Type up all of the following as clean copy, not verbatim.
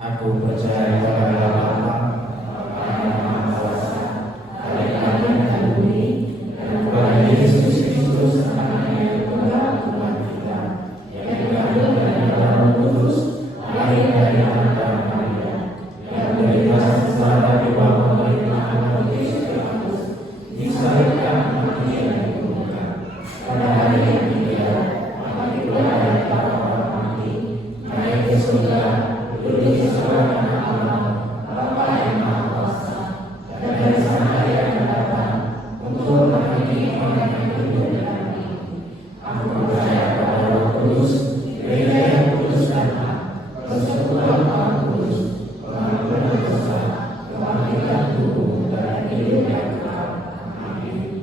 Aku percaya kepada Bapa, yang Maha Kuasa, Bapa yang Bumi, dan kepada Yesus Kristus, Anaknya yang tunggal Tuhan kita, yang dikandung dari Roh Kudus, lahir dari Marta Maria, yang menderita sengsara di bawah pemerintahan Pontius Pilatus, disalibkan, mati dan dikuburkan. Pada hari yang ketiga, mati keluar dari orang mati, naik ke surga. Duduk di sebelah kanan Allah, Bapa yang Maha Kuasa, dan dari sana Dia akan datang untuk menghakimi orang yang hidup dan mati. Aku percaya kepada Roh Kudus, Gereja yang kudus dan hak, persekutuan Maha Kudus, pengampunan dosa, kebangkitan tubuh dan hidup yang kekal. Amin.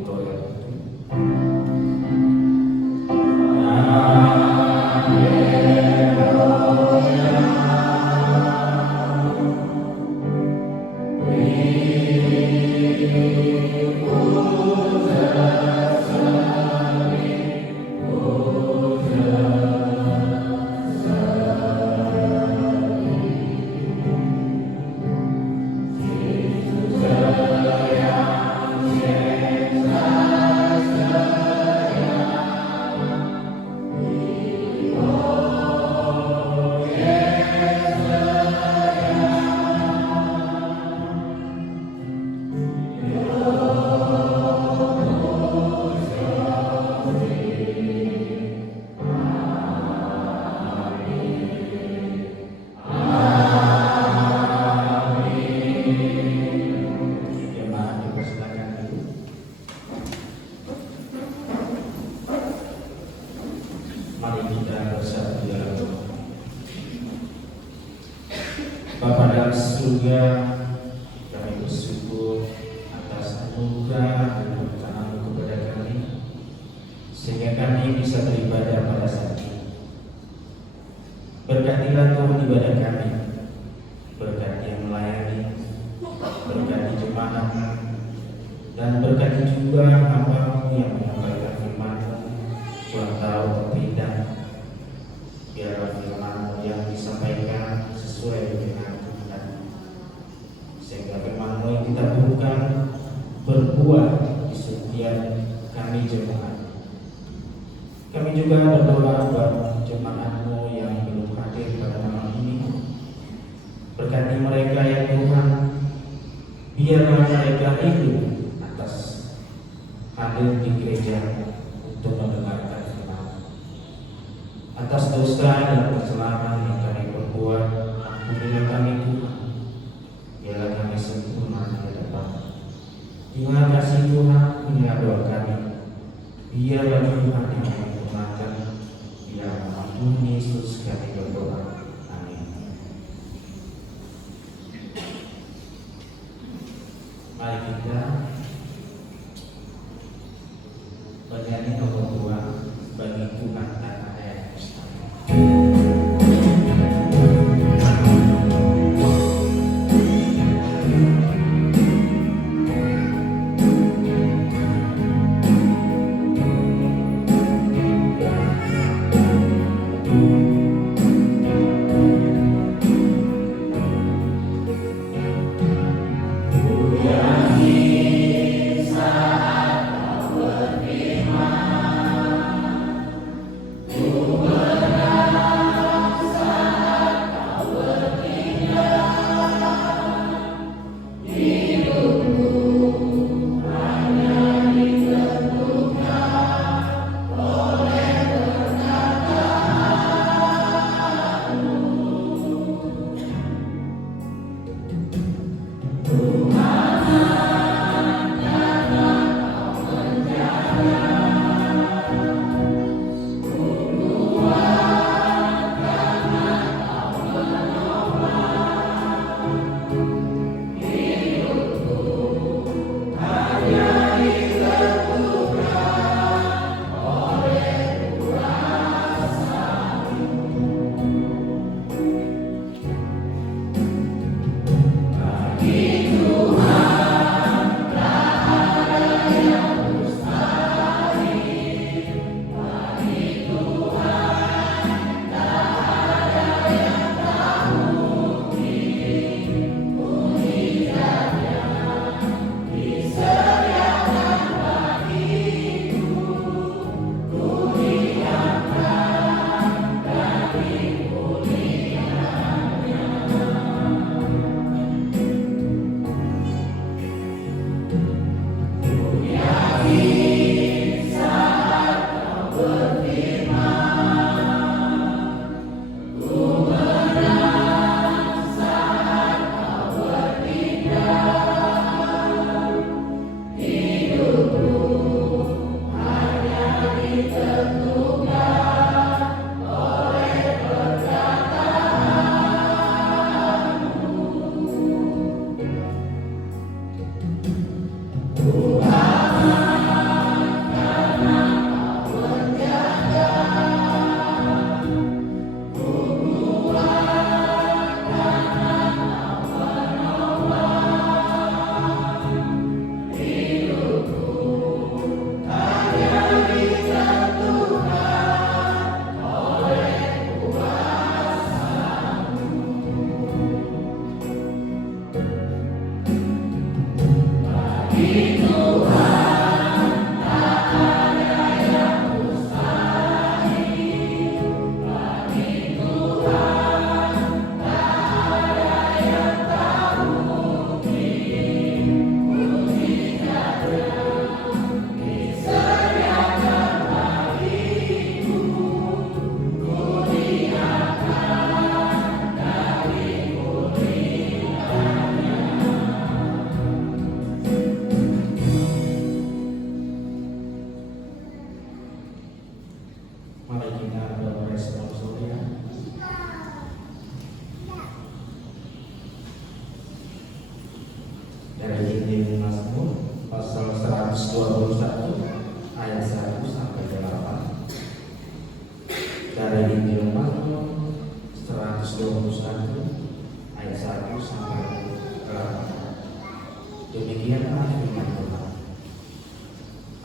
Mari kita bersatu dalam doa. Bapa dalam surga, kami bersyukur atas anugerah dan berkenan kepada kami, sehingga kami bisa beribadah pada saat ini. Berkatilah Tuhan ibadah kami, berkati yang melayani, berkati jemaat, dan berkati juga hamba-Mu yang menyampaikan firman-Mu. Tuhan tahu tidak, biarlah firman yang disampaikan sesuai dengan kehendak, sehingga firman-Mu yang kita bukan berbuah di setiap kami jemaat. Kami juga berdoa buat jemaat-Mu yang belum hadir pada malam ini. Berkati mereka ya Tuhan, biarlah mereka hidup atas hadir di gereja untuk mendengarkan atas dosa dan kesalahan yang kami perbuat. Ampunilah kami Tuhan, biarlah kami sempurna di depan. Terima kasih Tuhan, inilah doa kami. Biarlah Tuhan yang menyempurnakan, biar ampuni Yesus kami berdoa. Amin. Mari kita bernyanyi nomor 2, bagi Tuhan dan ada yang mustahil.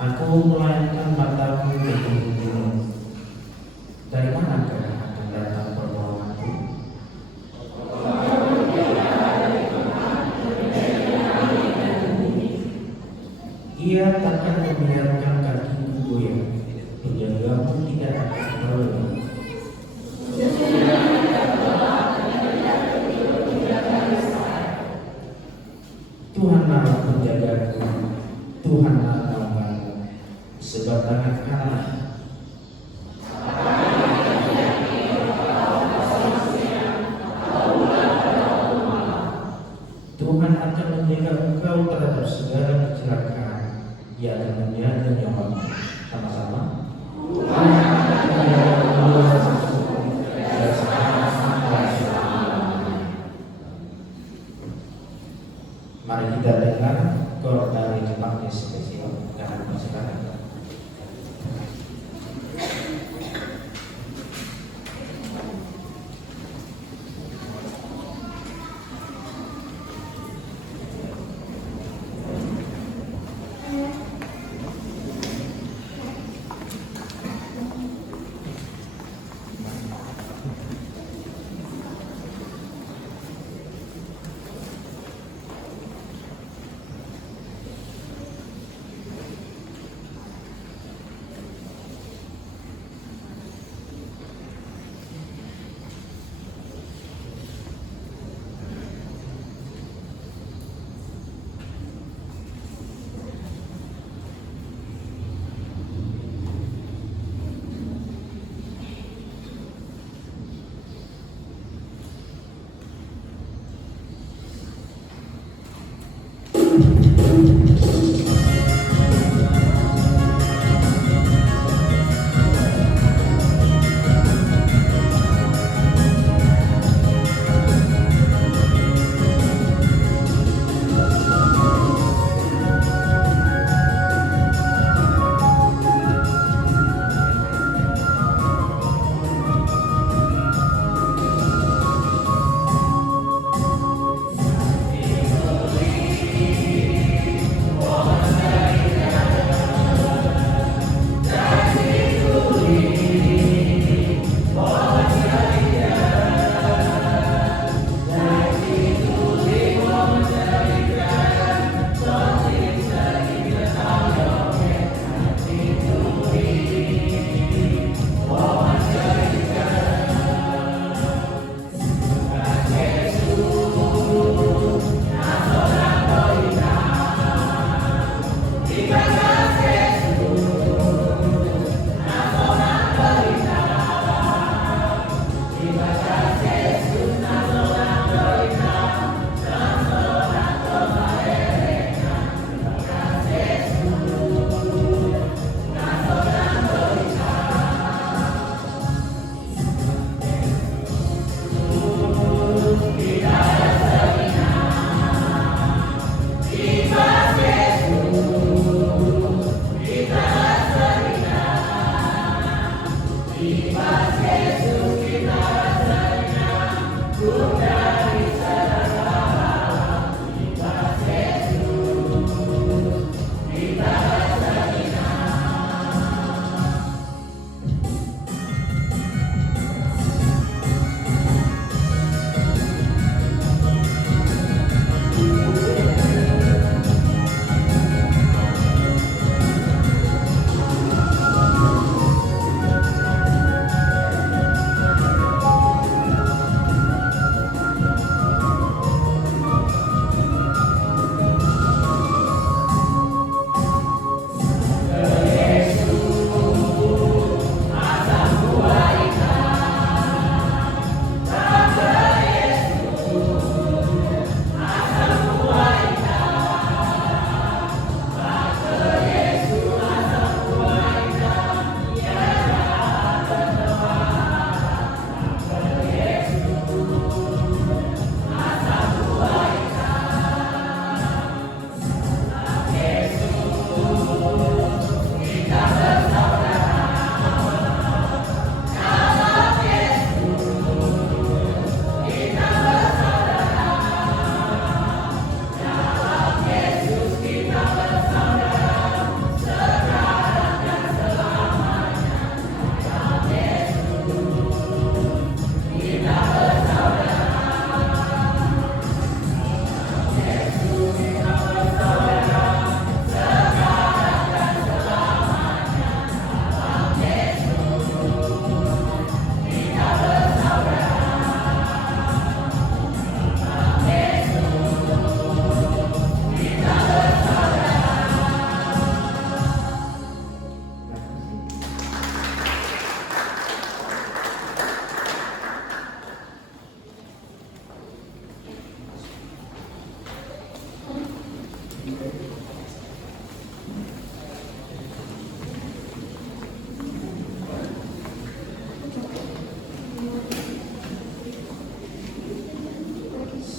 Aku melayangkan mataku ke gunung. Dari manakah akan datang pertolonganku? Ia takkan membiarkan kakiku goyah, penjagamu tidak akan terlena. Tuhanlah penjagaku, Tuhanlah naunganku, sebab tangan kanan Tuhan akan menjaga engkau terhadap segala kecelakaan. Ia akan menjaga nyawamu. Sama-sama. Mari kita dengar kor dari Jepang spesial dengan persilakan.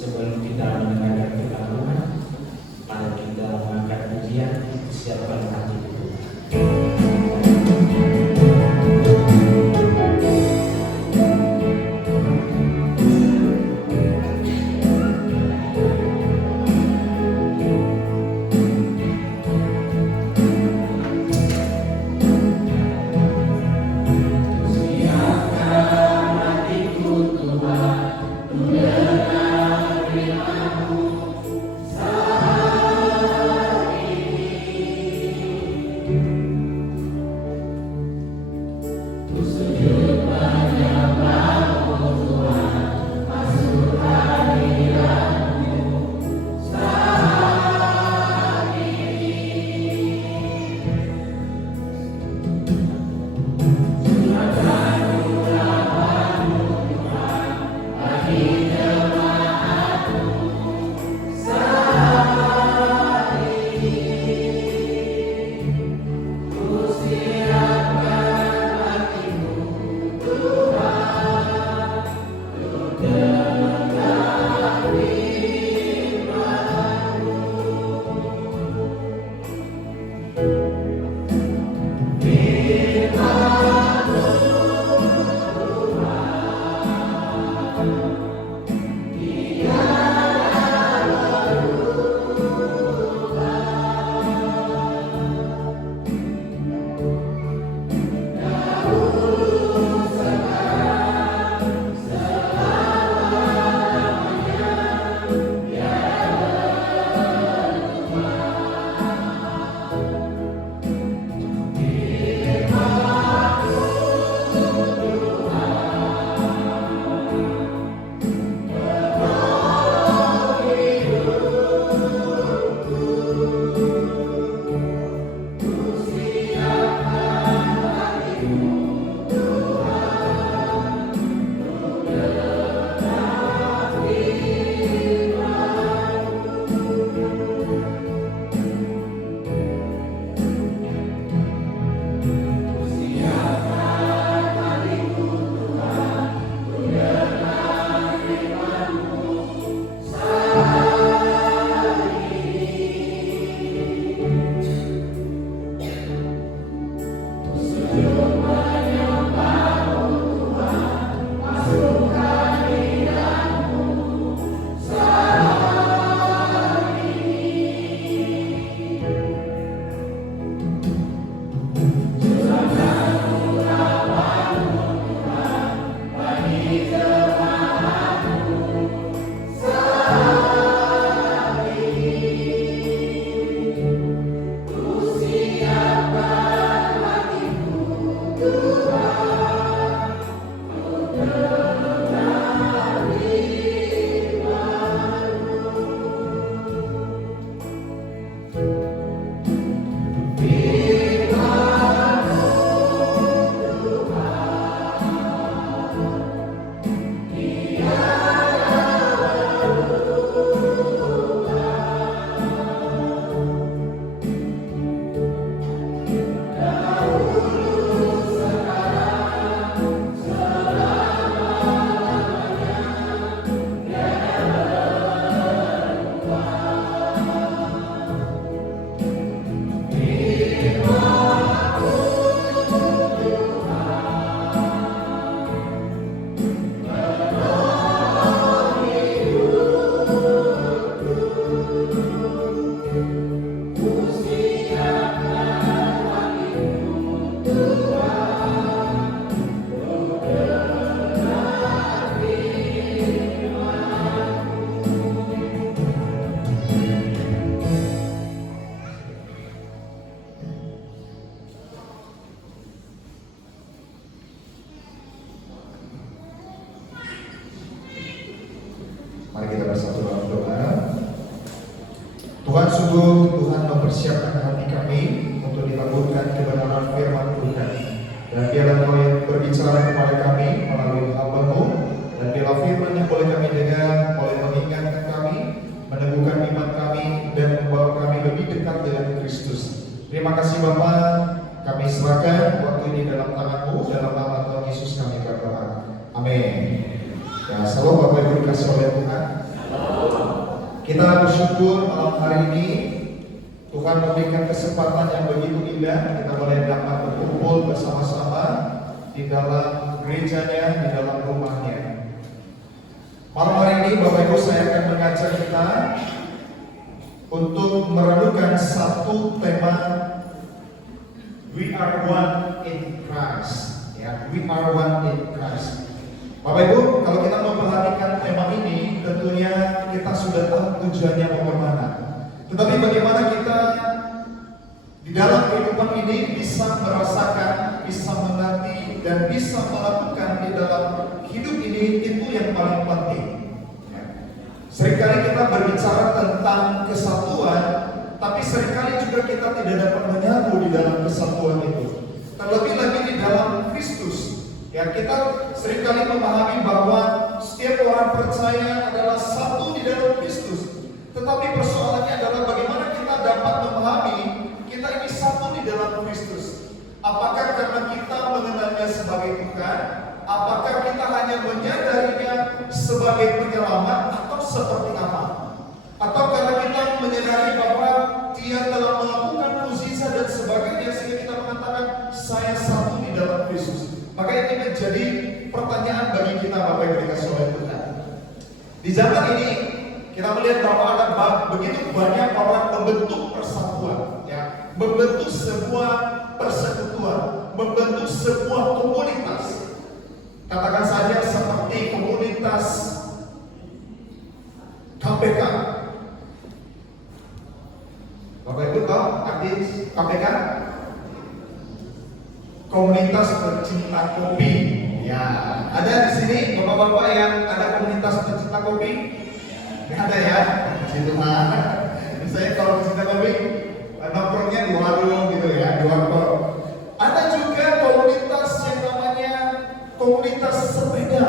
Sebelum kita mendengarkan firman Tuhan, mari kita mengangkat pujian, siapkan hati itu. Mari kita bersatu dalam doa. Tuhan, sungguh Tuhan mempersiapkan hati kami untuk dilakukan kebenaran firman Tuhan. Dan biarlah Kau yang berbicara kepada kami melalui hamba-Mu, dan biarlah firman yang boleh kami dengar, boleh mengingatkan kami, meneguhkan iman kami, dan membawa kami lebih dekat dengan Kristus. Terima kasih Bapa, kami serahkan waktu ini dalam tangan-Mu, dalam nama Tuhan Yesus kami berdoa. Amin. Ya, selalu Bapak Ibu dikasih oleh Tuhan. Kita bersyukur malam hari ini Tuhan memberikan kesempatan yang begitu indah. Kita boleh dapat berkumpul bersama-sama di dalam gerejanya, di dalam rumahnya. Malam hari ini Bapak Ibu, saya akan mengajak kita untuk merenungkan satu tema, We are one in Christ. Ya, We are one in Christ. Bapak Ibu, kalau kita memperhatikan tema ini, tentunya kita sudah tahu tujuannya mau kemana. Tetapi bagaimana kita di dalam kehidupan ini bisa merasakan, bisa mengerti, dan bisa melakukan di dalam hidup ini, itu yang paling penting. Seringkali kita berbicara tentang kesatuan, tapi seringkali juga kita tidak dapat menyatu di dalam kesatuan itu. Terlebih lagi di dalam Kristus. Ya, kita seringkali memahami bahwa setiap orang percaya adalah satu di dalam Kristus. Tetapi persoalannya adalah bagaimana kita dapat memahami kita ini satu di dalam Kristus. Apakah karena kita mengenalnya sebagai Tuhan? Apakah kita hanya menyadarinya sebagai penyelamat atau seperti apa? Atau karena kita menyadari bahwa Dia telah melakukan mukjizat dan sebagainya sehingga kita mengatakan saya satu di dalam Kristus. Maka ini menjadi pertanyaan bagi kita Bapak Ibu dikasih oleh Tuhan. Di zaman ini kita melihat bahwa ada begitu banyak orang membentuk persatuan, ya, membentuk sebuah persekutuan, membentuk sebuah komunitas. Katakan saja seperti komunitas KPK. Bapak Ibu tahu arti KPK? Komunitas pecinta kopi. Ya, ada di sini bapak-bapak yang ada komunitas pecinta kopi? Ada ya, situ mah. Misalnya kalau pecinta kopi, nongkrongnya di warung gitu ya, di warung. Ada juga komunitas yang namanya komunitas sepeda.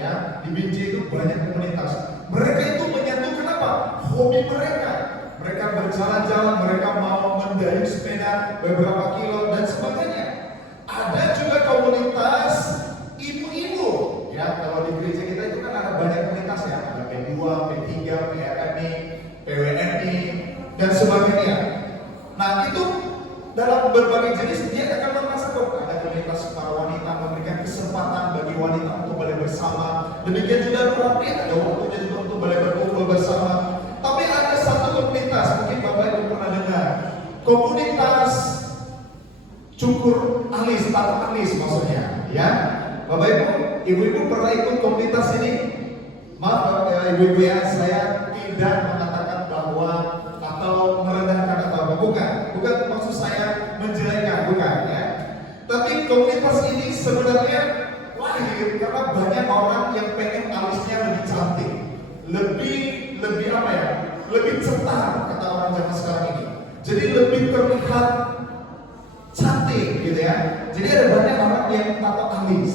Ya, di Binjai itu banyak komunitas. Mereka itu menyatu kenapa? Hobi mereka. Mereka berjalan-jalan, mereka mau mendayung sepeda beberapa kilo dan sebagainya. Ada juga komunitas ibu-ibu. Ya, kalau di gereja kita itu kan ada banyak komunitas ya. Ada P2, P3, PRMI, PWNI, dan sebagainya. Nah, itu dalam berbagai jenis dia akan merasa kok ada komunitas para wanita memberikan kesempatan bagi wanita untuk boleh bersama. Demikian juga para pria ada waktunya juga untuk boleh berkumpul bersama. Tapi ada satu komunitas, mungkin Bapak Ibu pernah dengar, komunitas cukur alis, tato alis maksudnya, ya. Bapak Ibu, ibu-ibu pernah ikut komunitas ini? Maaf ibu-ibu ya, saya tidak mengatakan bahwa atau merendahkan atau apa, bukan maksud saya menjelekkan, bukan ya. Tapi komunitas ini sebenarnya lahir karena banyak orang yang pengen alisnya lebih cantik, lebih apa ya, lebih cetar kata orang zaman sekarang ini. Jadi lebih terlihat cantik gitu ya. Jadi ada banyak orang yang tato alis.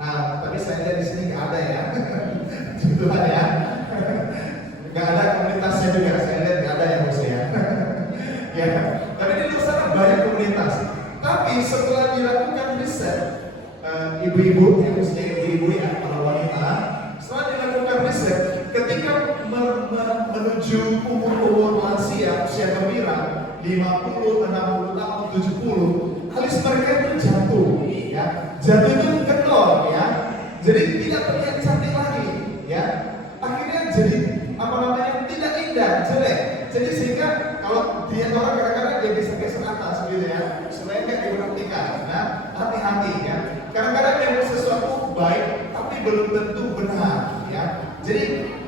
Nah, tapi saya lihat di sini nggak ada ya. Tuhan ya. Nggak ada komunitasnya juga. Saya lihat nggak ada yang bos ya. Ya. Tapi di luar sana banyak komunitas. Tapi setelah dilakukan riset, ibu-ibu, ya maksudnya ibu-ibu ya, para wanita, setelah dilakukan riset, ketika menuju umur lansia, usia gembira, 50, 60 tahun, 70, alis mereka itu jatuh, ya, jatuhnya kendor, ya, jadi tidak terlihat cantik lagi, ya, akhirnya jadi tidak indah, jelek. Jadi sehingga kalau dia orang kadang-kadang dia geser-geser atas, gitu ya, supaya nggak diperhatikan. Nah, hati-hati ya. Kadang-kadang yang sesuatu baik, tapi belum tentu benar, ya. Jadi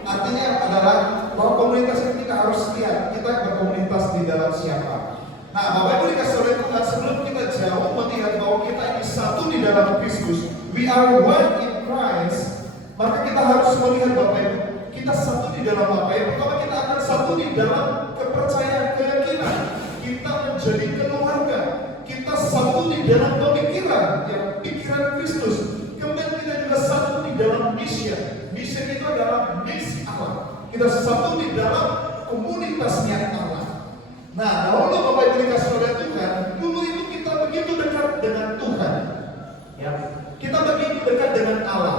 artinya adalah bahwa komunitas itu kita harus lihat kita berkomunitas di dalam siapa. Nah, Bapak Ibu dikasih oleh Tuhan, sebelum kita jauh melihat bahwa kita ini satu di dalam Kristus, we are one in Christ, maka kita harus melihat Bapak Ibu, kita satu di dalam apa ya? Pertama kita akan satu di dalam kepercayaan, keyakinan. Kita menjadi keluarga. Kita satu di dalam pemikiran, ya, pikiran Kristus. Kemudian kita juga satu di dalam misi. Misi itu adalah misi Allah. Kita satu di dalam komunitasnya Allah. Nah, dahulu Bapak Ibu dikasih oleh Tuhan, dulu itu kita begitu dekat dengan Tuhan. Ya, kita begitu dekat dengan Allah.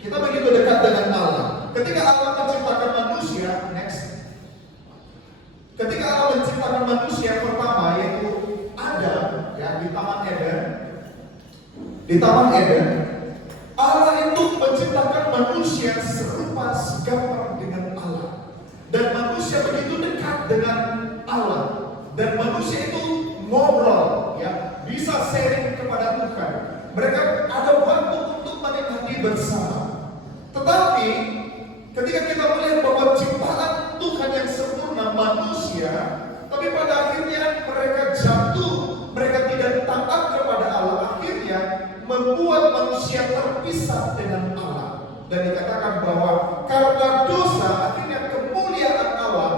Kita begitu dekat dengan Allah. Ketika Allah menciptakan manusia, next Di Taman Eden, Allah itu menciptakan manusia serupa segambar dengan Allah. Dan manusia begitu dekat dengan Allah. Dan manusia itu ngobrol, ya, bisa sharing kepada Tuhan. Mereka ada waktu untuk menikmati bersama. Tetapi ketika kita melihat bahwa ciptaan Tuhan yang sempurna manusia, tapi pada akhirnya mereka jatuh, mereka tidak taat kepada Allah, akhirnya membuat manusia terpisah dengan Allah. Dan dikatakan bahwa karena dosa, akhirnya kemuliaan Allah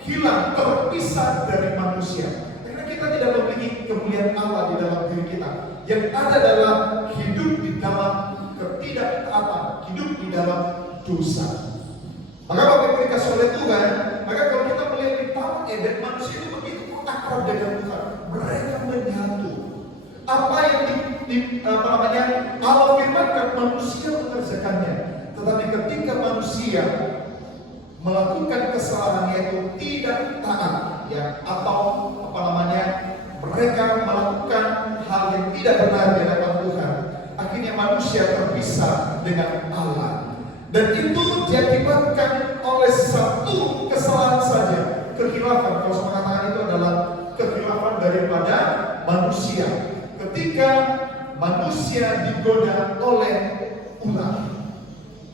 hilang, terpisah dari manusia. Karena kita tidak memiliki kemuliaan Allah di dalam diri kita. Yang ada adalah hidup di dalam ketidaktaatan, hidup di dalam dosa. Maka Bapak Ibu dikasih oleh Tuhan, maka kalau kita melihat di Taman Eden, manusia itu begitu akrab dengan Tuhan. Mereka menyatu. Apa yang Allah firmankan, manusia mengerjakannya. Tetapi ketika manusia melakukan kesalahan, yaitu tidak taat, ya, atau mereka melakukan hal yang tidak benar di hadapan Tuhan, akhirnya manusia terpisah dengan Allah. Dan itu diakibatkan oleh satu kesalahan saja, kekhilafan. Kalau saya katakan itu adalah kekhilafan daripada manusia. Ketika manusia digoda oleh ular,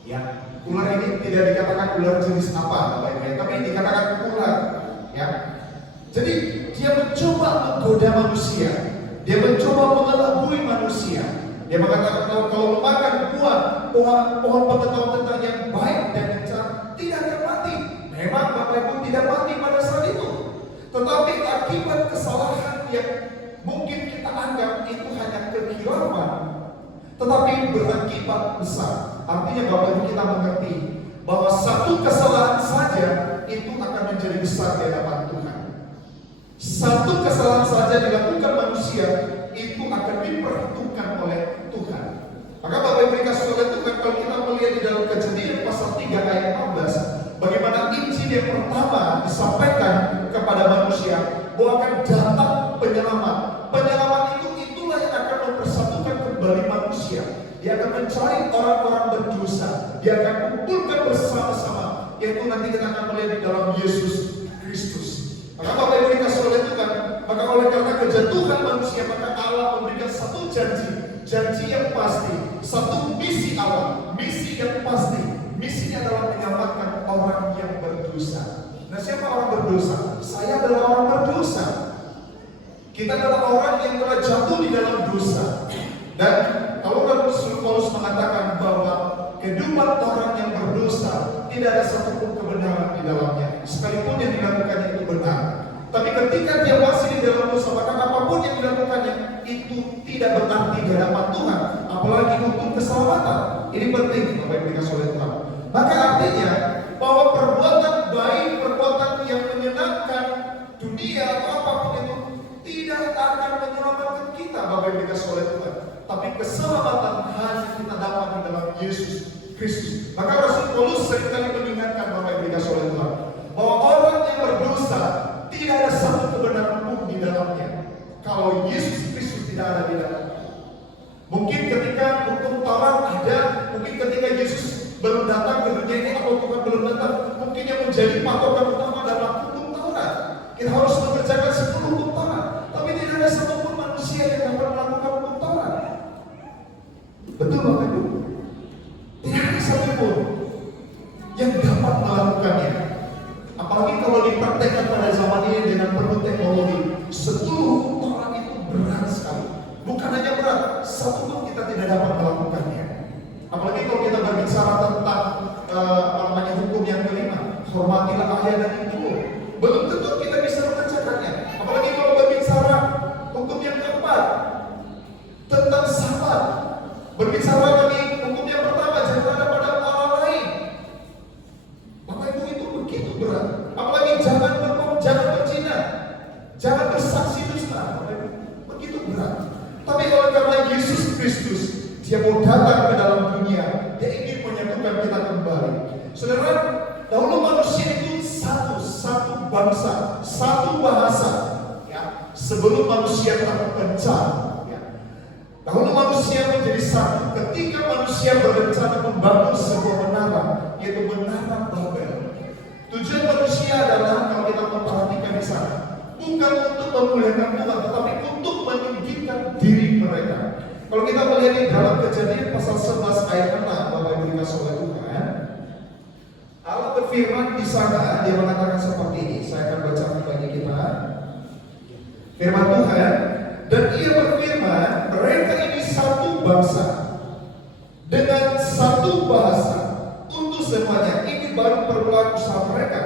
ya, ular ini tidak dikatakan ular jenis apa, baik-baik, tapi dikatakan ular, ya. Jadi dia mencoba menggoda manusia, dia mencoba mengelabui manusia. Dia mengatakan kalau memakan pohon pengetahuan tentang yang baik dan yang jahat tidak akan mati. Memang Bapak Ibu tidak mati pada saat itu, tetapi akibat kesalahan yang mungkin kita anggap itu hanya kekhilafan, tetapi berakibat besar. Artinya Bapak Ibu kita mengerti bahwa satu kesalahan saja itu akan menjadi besar di hadapan Tuhan. Satu kesalahan saja dilakukan manusia itu akan diperhitungkan oleh Tuhan. Maka Bapak Ibu dikasih oleh Tuhan, kalau kita melihat di dalam Kejadian pasal 3 ayat 14, bagaimana Injil yang pertama disampaikan kepada manusia bahwa akan datang penyelamat. Penyelamat itulah yang akan mempersatukan kembali manusia. Dia akan mencari orang-orang berdosa. Dia akan kumpulkan bersama-sama. Yaitu nanti kita akan melihat di dalam Yesus Kristus. Maka Bapak Ibu dikasih oleh Tuhan, maka oleh karena kejatuhan manusia, maka Allah memberikan satu janji yang pasti, satu misi Allah, misi yang pasti. Misinya adalah menyelamatkan orang yang berdosa. Nah, siapa orang berdosa? Saya adalah orang berdosa. Kita adalah orang yang telah jatuh di dalam dosa. Dan kalau Rasul Paulus mengatakan bahwa kehidupan orang yang berdosa tidak ada satupun kebenaran di dalamnya, sekalipun yang dilakukannya itu benar. Tapi ketika dia masih di dalam dosa, maka apapun yang dilakukannya itu tidak berarti di hadapan Tuhan, apalagi untuk keselamatan. Ini penting Bapak Ibu dikasih oleh Tuhan. Maka artinya bahwa perbuatan baik, perbuatan yang menyenangkan dunia atau apapun itu tidak akan menyelamatkan kita, Bapak Ibu dikasih oleh Tuhan. Tapi keselamatan hanya kita dapat di dalam Yesus Kristus. Maka Rasul Paulus seringkali mengingatkan Bapak Ibu dikasih oleh Tuhan bahwa orang yang berdosa tidak ada satu kebenaran pun di dalamnya kalau Yesus Kristus tidak ada di dalamnya. Mungkin ketika hukum Taurat ada, mungkin ketika Yesus belum datang ke dunia ini atau Tuhan belum datang, mungkin yang menjadi patokan utama adalah hukum Taurat. Kita harus mengerjakan seluruh hukum Taurat, tapi tidak ada satupun manusia yang dapat melakukan hukum Taurat. Betul Bapak Ibu? Tidak ada satupun yang dapat melakukannya. Apalagi kalau dipraktekkan pada zaman ini dengan penuh teknologi, seluruh hukum Taurat itu berat sekali. Bukan hanya berat, satupun kita tidak dapat melakukannya. Apalagi kalau kita berbicara tentang hukum yang kelima, hormatilah ayah dan ibu. Belum tentu kita bisa mengerjakannya. Apalagi kalau berbicara hukum yang keempat tentang sahabat, berbicara lagi hukum yang pertama, jangan ada pada orang lain. Maka itu begitu berat. Apalagi jangan berbohong, jangan berzina, jangan bersaksi dusta. Begitu berat. Tapi kalau karena Yesus Kristus, Dia mau datang ke dalam dunia, Dia ingin menyatukan kita kembali. Saudara, dahulu manusia itu satu bangsa, satu bahasa. Ya, sebelum manusia terpecah, ya. Dahulu manusia menjadi satu ketika manusia berencana membangun sebuah menara, yaitu menara Babel. Tujuan manusia adalah, kalau kita memperhatikan di sana, bukan untuk memuliakan Tuhan, tetapi untuk meninggikan diri mereka. Kalau kita melihat di dalam Kejadian pasal 11 ayat 6, Bapak Ibu dikasih oleh Tuhan, Allah berfirman di sana, dia mengatakan seperti ini. Saya akan baca bagi kita. Firman Tuhan, dan ia berfirman, mereka ini satu bangsa dengan satu bahasa untuk semuanya. Ini baru permulaan usaha mereka.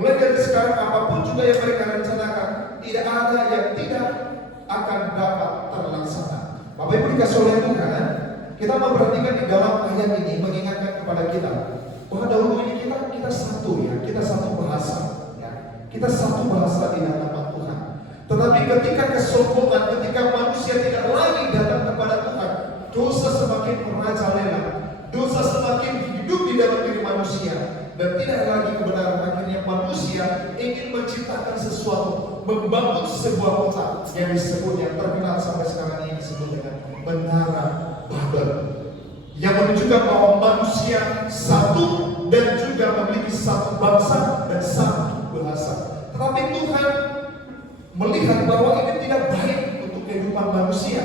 Mulai dari sekarang apapun juga yang mereka rencanakan, tidak ada yang tidak akan dapat terlaksana. Bapak Ibu dikasih oleh Tuhan, kita memperhatikan di dalam ayat ini mengingatkan kepada kita bahwa dahulu ini kita satu ya, kita satu bahasa ya. Kita satu bahasa di hadapan Tuhan. Tetapi ketika kesombongan, ketika manusia tidak lagi datang kepada Tuhan, dosa semakin merajalela, dosa semakin hidup di dalam diri manusia, dan tidak lagi kebenaran. Akhirnya manusia ingin menciptakan sesuatu, membangun sebuah kota yang disebut, yang terkenal sampai sekarang ini disebut dengan menara Babel, yang menunjukkan bahwa manusia satu dan juga memiliki satu bangsa dan satu bahasa. Tetapi Tuhan melihat bahwa ini tidak baik untuk kehidupan manusia.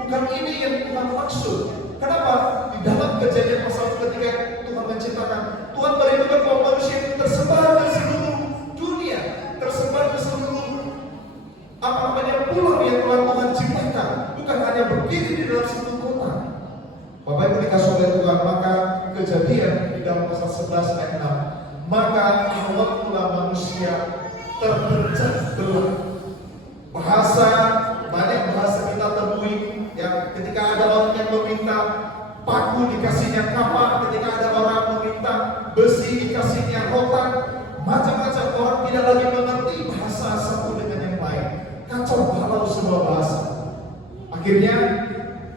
Bukan ini yang Tuhan maksud. Kenapa? Di dalam Kejadian pasal ketika Tuhan menciptakan, Tuhan merindukan bahwa manusia itu tersebar di seluruh dunia, tersebar di seluruh pulau yang telah Tuhan ciptakan, bukan hanya berdiri di dalam satu kota. Bapak Ibu dikasih oleh Tuhan, maka Kejadian di dalam pasal 11 ayat 6, maka awal mula manusia terpecah belah. Bahasa, banyak bahasa kita temui yang ketika ada orang yang meminta paku dikasihnya kapak, ketika ada orang meminta besi dikasihnya rotan, macam-macam. Orang tidak lagi mengerti bahasa satu dengan yang lain, kacau balau sebuah bahasa. Akhirnya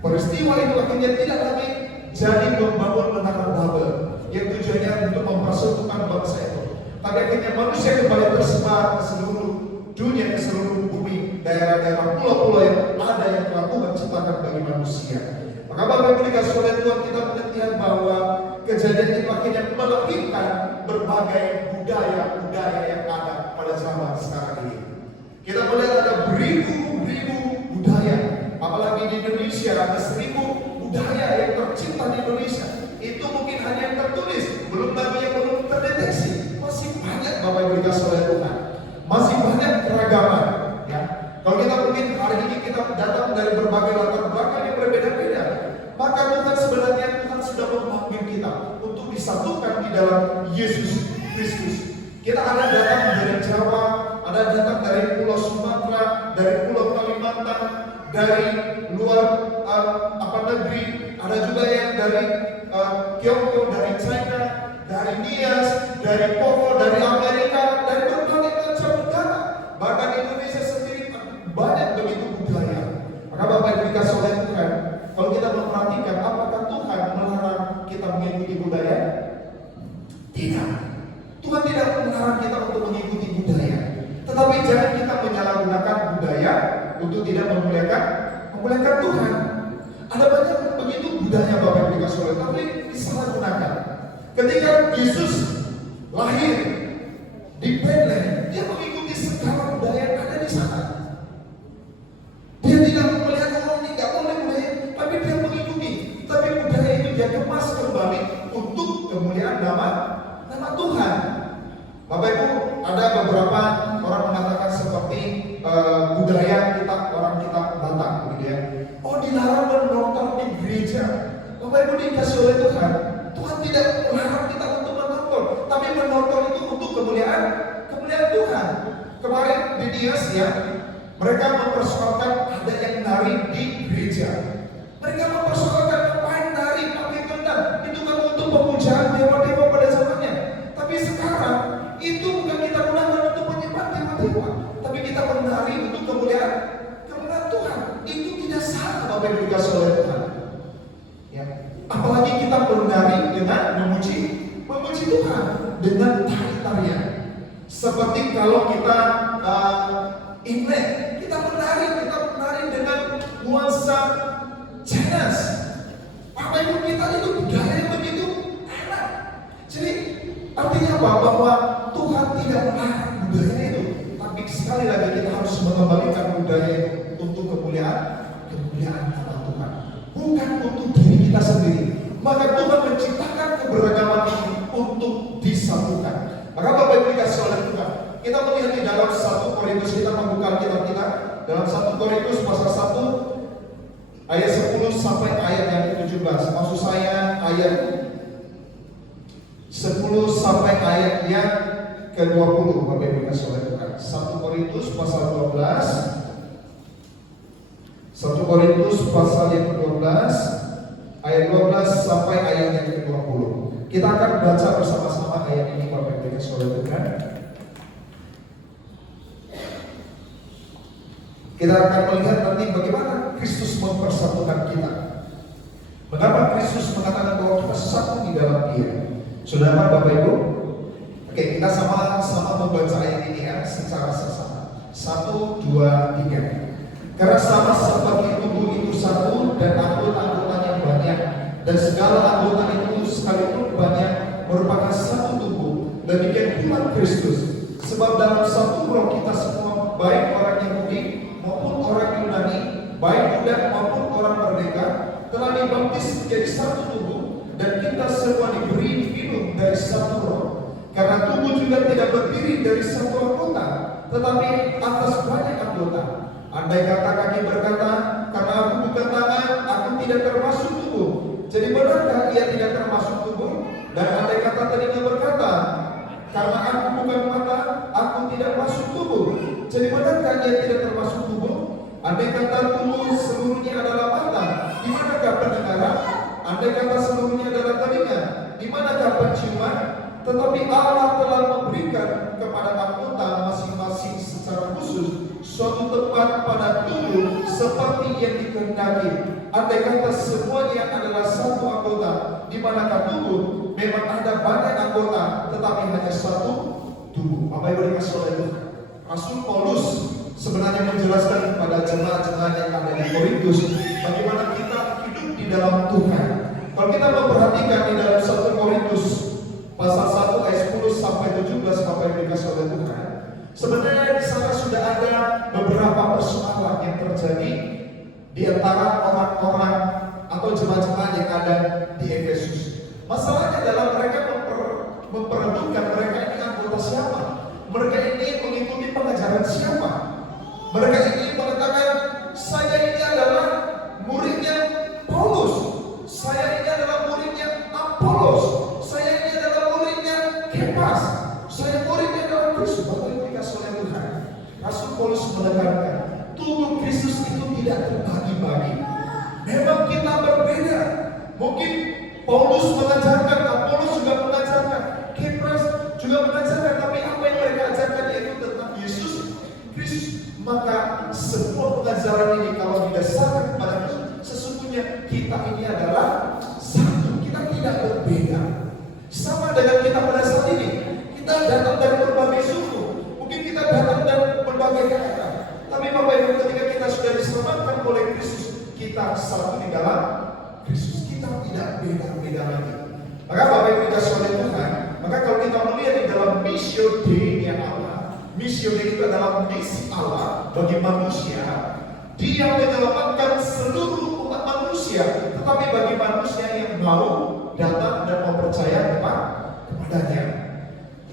peristiwa itu akhirnya tidak lagi jadi membangun menara Babel yang tujuannya untuk mempersatukan bangsa itu, tapi akhirnya manusia kembali tersebar ke seluruh dunia, ke seluruh bumi, daerah-daerah pulau-pulau yang ada yang telah Tuhan ciptakan bagi manusia. Maka Bapak Ibu dikasih oleh Tuhan, kita melihat bahwa Kejadian itu akhirnya melahirkan berbagai budaya-budaya yang ada pada zaman sekarang ini. Kita melihat ada beribu-ribu budaya, apalagi di Indonesia ada 1000 budaya yang tercipta di Indonesia. Itu mungkin hanya yang tertulis, belum lagi yang belum terdeteksi. Masih banyak Bapak Ibu dikasih oleh Tuhan, masih banyak keragaman ya. Kalau kita mungkin hari ini kita datang dari berbagai latar belakang yang berbeda-beda, maka Tuhan sebenarnya Tuhan sudah memanggil kita untuk disatukan di dalam Yesus Kristus. Kita ada datang dari Jawa, ada datang dari Pulau Sumatera, dari Pulau Kalimantan, dari luar negeri, ada juga yang dari Kyoto, dari China, dari Nias, dari Kongo, dari Amerika, dari berbagai macam negara. Bahkan Indonesia sendiri banyak begitu budaya. Maka Bapak Ibu dikasih oleh Tuhan, kalau kita memperhatikan, apakah Tuhan melarang kita mengikuti budaya? Tidak. Tuhan tidak melarang kita untuk mengikuti budaya. Tetapi jangan kita menyalahgunakan budaya untuk tidak memuliakan Tuhan. Ada banyak begitu budaya Bapak Ibu dikasih oleh Tuhan, tapi disalahgunakan. Ketika Yesus lahir di Bethlehem, dia mengikuti segala budaya yang ada di sana. Dia tidak melihat orang ini nggak boleh budaya, tapi dia mengikuti. Tapi budaya itu dia kemas kembali untuk kemuliaan nama Tuhan. Bapak Ibu, ada beberapa orang mengatakan seperti budaya kita, orang kita Batak, gitu ya. Oh, dilarang menonton di gereja. Bapak Ibu dikasih oleh Tuhan, Tuhan tidak melarang kita untuk menonton, tapi menonton itu untuk kemuliaan Tuhan. Kemarin di Nias ya, mereka mempersoalkan ada yang nari di gereja. Mereka mempersoalkan ngapain nari pakai kendang, itu kan untuk pemujaan dewa-dewa pada zamannya. Tapi sekarang itu bukan kita gunakan untuk menyembah dewa-dewa, tapi kita menari untuk kemuliaan Tuhan. Itu tidak salah Bapak Ibu dikasih oleh Tuhan. Ya. Apalagi kita menari dengan memuji Tuhan dengan tari-tarian. Seperti kalau kita Imlek, kita menari dengan nuansa challenge. Bapak Ibu, kita itu budaya yang begitu enak. Jadi artinya apa? Bahwa Tuhan tidak melarang budaya itu, tapi sekali lagi kita harus mengembalikan budaya itu untuk kemuliaan nama Tuhan, bukan untuk diri kita sendiri. Maka Tuhan menciptakan keberagaman ini untuk disatukan. Maka Bapak Ibu dikasih oleh Tuhan, kita melihat di dalam 1 Korintus, kita membuka kitab kita dalam 1 Korintus pasal 1 ayat 10 sampai ayat yang ke-17. Maksud saya ayat 10 sampai ayat yang ke-20. Bapak Ibu dikasih oleh Tuhan. 1 Korintus pasal 12. 1 Korintus pasal yang ke-12 ayat 12 sampai ayat yang ke-20. Kita akan baca bersama-sama ayat ini, Bapak Ibu dikasih oleh Tuhan. Kita akan melihat nanti bagaimana Kristus mempersatukan kita. Mengapa Kristus mengatakan bahwa kita satu di dalam Dia? Sudah apa Bapak Ibu? Oke, kita sama-sama membaca ayat ini ya secara sesama. 1, 2, 3. Karena sama seperti tubuh itu satu dan anggota-anggotanya banyak, dan segala anggota itu sekalipun banyak merupakan satu tubuh, demikian pula Kristus. Sebab dalam satu roh kita semua, baik orang Yahudi maupun orang Yunani, baik budak maupun orang merdeka, telah dibaptis menjadi satu tubuh, dan kita semua diberi minum dari satu roh. Karena tubuh juga tidak berdiri dari satu anggota, tetapi atas banyak anggota. Andai kata kaki berkata, karena aku bukan tangan, aku tidak termasuk tubuh, jadi benarkah ia tidak termasuk tubuh? Dan andai kata telinga berkata, karena aku bukan mata, aku tidak masuk tubuh, jadi benarkah ia tidak termasuk tubuh? Andai kata tubuh seluruhnya adalah mata, di manakah pendengaran? Andai kata seluruhnya adalah telinga, di manakah penciuman? Tetapi Allah telah memberikan kepada anggota masing-masing secara khusus suatu tempat pada tubuh seperti yang dikehendaki. Andai kata semuanya adalah satu anggota, di manakah tubuh? Memang ada banyak anggota, tetapi hanya satu tubuh. Apa yang dikasih oleh Tuhan? Rasul Paulus sebenarnya menjelaskan kepada jemaat-jemaat yang ada di Korintus bagaimana kita hidup di dalam Tuhan. Kalau kita memperhatikan di dalam 1 Korintus pasal 1 ayat 10 sampai 17, apa yang dikasih oleh Tuhan, sebenarnya di sana sudah ada beberapa persoalan yang terjadi di antara orang-orang atau jemaat-jemaat yang ada di Efesus. Masalahnya adalah mereka memperebutkan mereka ini anggota siapa, mereka ini mengikuti pengajaran siapa. Mereka ini mengatakan, saya ini adalah muridnya Paulus, saya ini adalah muridnya Apolos, saya ini adalah muridnya Kepas, saya muridnya adalah Kristus. Bapak Ibu dikasih oleh Tuhan, Rasul Paulus menekankan tubuh Kristus itu tidak terbagi-bagi. Memang kita berbeda. Mungkin Paulus mengajarkan, Apolos juga mengajarkan, Kepas juga mengajarkan, tapi apa yang mereka ajarkan yaitu tentang Yesus Kristus. Maka semua pengajaran ini kalau didasarkan kepada Kristus, sesungguhnya kita ini adalah satu, kita tidak berbeda. Sama dengan kita pada saat ini, kita datang dari berbagai suku, mungkin kita datang dari berbagai daerah, tapi Bapak Ibu ketika kita sudah diselamatkan oleh Kristus, kita satu di dalam Kristus, kita tidak beda-beda lagi. Maka Bapak Ibu dikasih oleh Tuhan, maka kalau kita melihat di dalam Missio Dei Allah, Missio Dei itu adalah misi Allah bagi manusia. Dia menyelamatkan seluruh umat manusia, tetapi bagi manusia yang mau datang dan mempercayai kepadanya.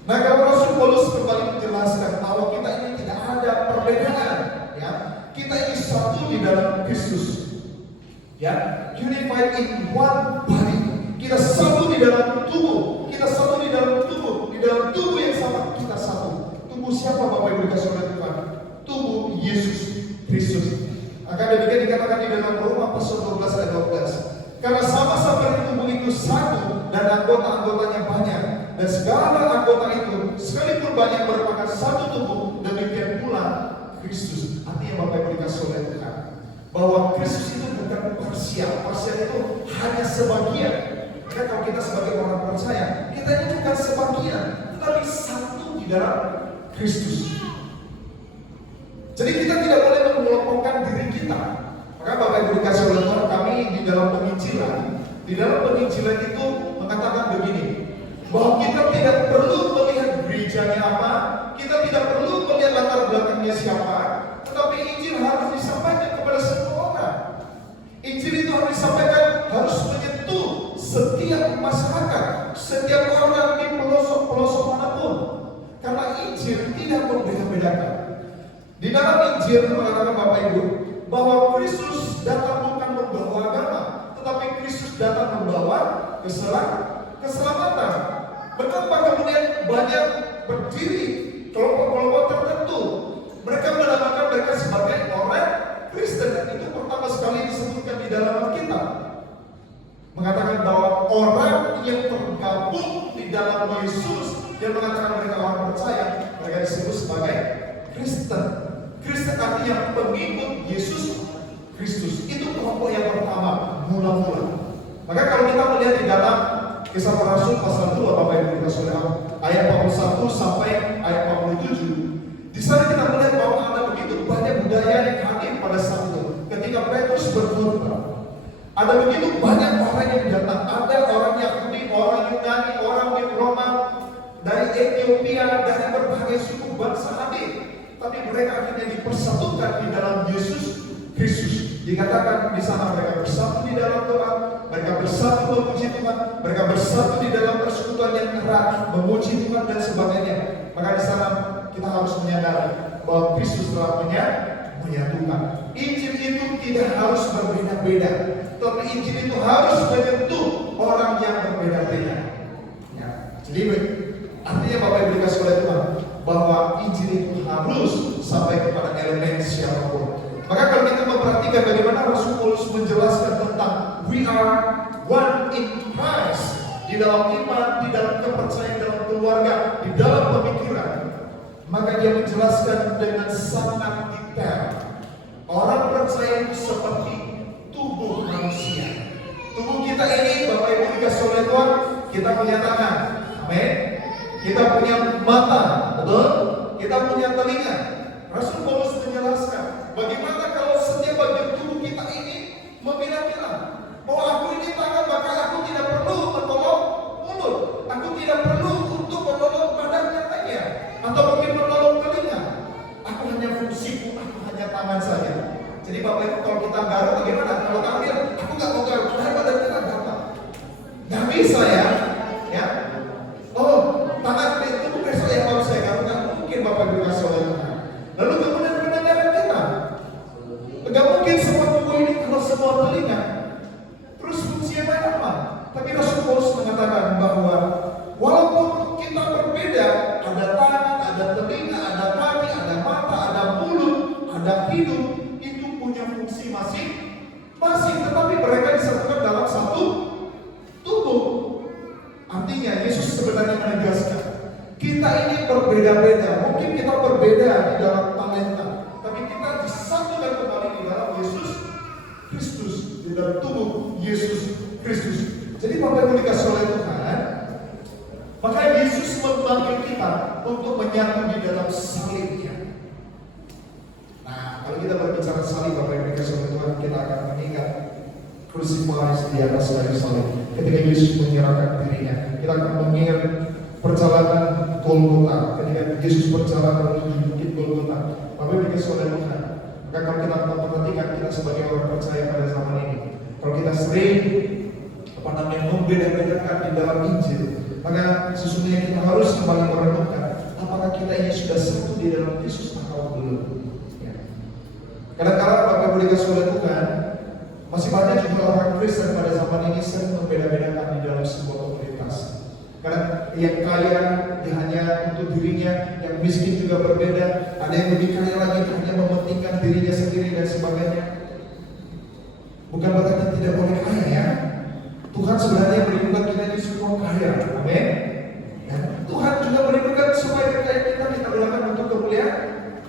Nah, kalau Rasul Paulus kembali menjelaskan bahwa kita ini tidak ada perbedaan, ya, kita ini satu di dalam Kristus, ya, unified in one body. Kita satu di dalam tubuh, kita satu di dalam tubuh yang sama, kita satu. Tubuh siapa Bapak Ibu dikasih oleh Tuhan? Tubuh Yesus Kristus. Akan demikian dikatakan di dalam Roma pasal 12 ayat 12. Karena sama seperti tubuh itu satu dan anggota-anggotanya banyak, dan segala anggota itu sekalipun banyak merupakan satu tubuh, demikian pula Kristus. Artinya Bapak Ibu dikasih oleh Tuhan bahwa Kristus itu bukan parsial. Parsial itu hanya sebagian. Karena kalau kita sebagai orang percaya, kita ini bukan sebagian, tetapi satu di dalam Kristus. Jadi kita tidak boleh mengelompokkan diri kita. Maka Bapak Ibu dikasih oleh Tuhan, kami di dalam penginjilan itu mengatakan begini, bahwa kita tidak perlu melihat gerejanya apa, kita tidak perlu melihat latar belakangnya siapa, tetapi Injil harus disampaikan kepada semua orang. Injil itu harus disampaikan, harus menyentuh setiap masyarakat, setiap orang di pelosok-pelosok manapun. Karena Injil tidak membeda-bedakan. Di dalam Injil mengatakan Bapak Ibu, bahwa Kristus datang bukan membawa agama, tetapi Kristus datang membawa keselamatan. Betapa kemudian banyak berdiri kelompok-kelompok tertentu, mereka menamakan mereka sebagai orang Kristen, dan itu pertama sekali disebutkan di dalam Alkitab, mengatakan bahwa orang yang tergabung di dalam Yesus yang mengatakan mereka orang percaya, mereka disebut sebagai Kristen. Kristen artinya pengikut Yesus Kristus. Itu kelompok yang pertama, mula-mula. Maka kalau kita melihat di dalam Kisah Para Rasul pasal 2, Bapak Ibu dikasih oleh ayat 41 sampai ayat 47. Di sana kita melihat bahwa ada begitu banyak budaya yang hadir pada saat itu. Ketika Petrus berkhotbah, ada begitu banyak orang yang datang. Ada orang Yahudi, orang Yunani, orang di Roma, dari Ethiopia, dari berbagai suku bangsa hadir. Tapi mereka akhirnya dipersatukan di dalam Yesus Kristus. Dikatakan di sana mereka bersatu di dalam doa, mereka bersatu memuji Tuhan, mereka bersatu di dalam persekutuan yang erat, memuji Tuhan dan sebagainya. Maka di sana kita harus menyadari bahwa Kristus telah menyatukan. Injil itu tidak harus berbeda-beda, tapi Injil itu harus menyentuh orang yang berbeda-beda. Ya. Jadi artinya Bapak Ibu dikasih oleh Tuhan, bahwa Injil itu harus sampai kepada elemen siapapun. Maka kalau kita memperhatikan bagaimana Rasul Paulus menjelaskan tentang we are one in Christ, di dalam iman, di dalam kepercayaan, dalam keluarga, di dalam pemikiran, maka dia menjelaskan dengan sangat detail. Orang percaya itu seperti tubuh manusia. Tubuh kita ini, Bapak Ibu dikasih oleh Tuhan, kita punya tangan, amin. Kita punya mata, betul? Kita punya telinga. Rasul Paulus menjelaskan bagaimana kalau setiap bagian tubuh kita ini memilah-milah, bahwa aku ini tangan, maka aku tidak perlu menolong mulut, aku tidak perlu untuk menolong badan yang lainnya, atau mungkin menolong telinga. Aku hanya fungsiku, aku hanya tangan saja. Jadi Bapak Ibu, kalau kita garuk bagaimana? Kalau kami bilang, aku nggak mau garuk, karena badan kita gampang. Nggak bisa ya. Oh, tangan itu besok yang harus saya garuk, nggak mungkin Bapak Ibu kasih oleh Tuhan. Lalu kemudian pendengaran kita, nggak mungkin semua tubuh ini kalau semua telinga. Terus fungsinya apa? Tapi Rasul Paulus mengatakan bahwa walaupun kita berbeda, ada tangan, ada telinga, ada kaki, ada mata, ada mulut, ada hidung, itu punya fungsi masing-masing, tetapi mereka disatukan dalam satu tubuh. Artinya Yesus sebenarnya menegaskan, kita ini berbeda-beda. Mungkin kita berbeda di dalam talenta, tapi kita disatukan kembali di dalam Yesus Kristus, di dalam tubuh Yesus Kristus. Jadi Bapak Ibu dikasih oleh Tuhan, maka Yesus memanggil kita untuk menyatu di dalam salibnya. Nah, kalau kita berbicara salib, Bapak Ibu dikasih oleh Tuhan, kita akan mengingat crucifix di atas kayu salib. Ketika Yesus menyerahkan dirinya, kita akan mengingat perjalanan Golgota. Ketika Yesus berjalan menuju bukit Golgota, Bapak Ibu dikasih oleh Tuhan. Maka kalau kita memperhatikan, kita sebagai orang percaya pada zaman ini, kalau kita sering membeda-bedakan di dalam Injil, maka sesungguhnya kita harus kembali merenungkan, apakah kita ini sudah satu di dalam Kristus atau belum. Ya. Kadang-kadang Bapak Ibu dikasih oleh Tuhan, masih banyak juga orang Kristen pada zaman ini sering membeda-bedakan di dalam sebuah komunitas. Karena yang kaya hanya untuk dirinya, yang miskin juga berbeda. Ada yang lebih kaya lagi hanya mementingkan dirinya sendiri dan sebagainya. Bukan berarti tidak boleh kaya ya. Tuhan sebenarnya merindukan kita ini semua kaya, amin. Dan Tuhan juga merindukan supaya kekayaan kita gunakan untuk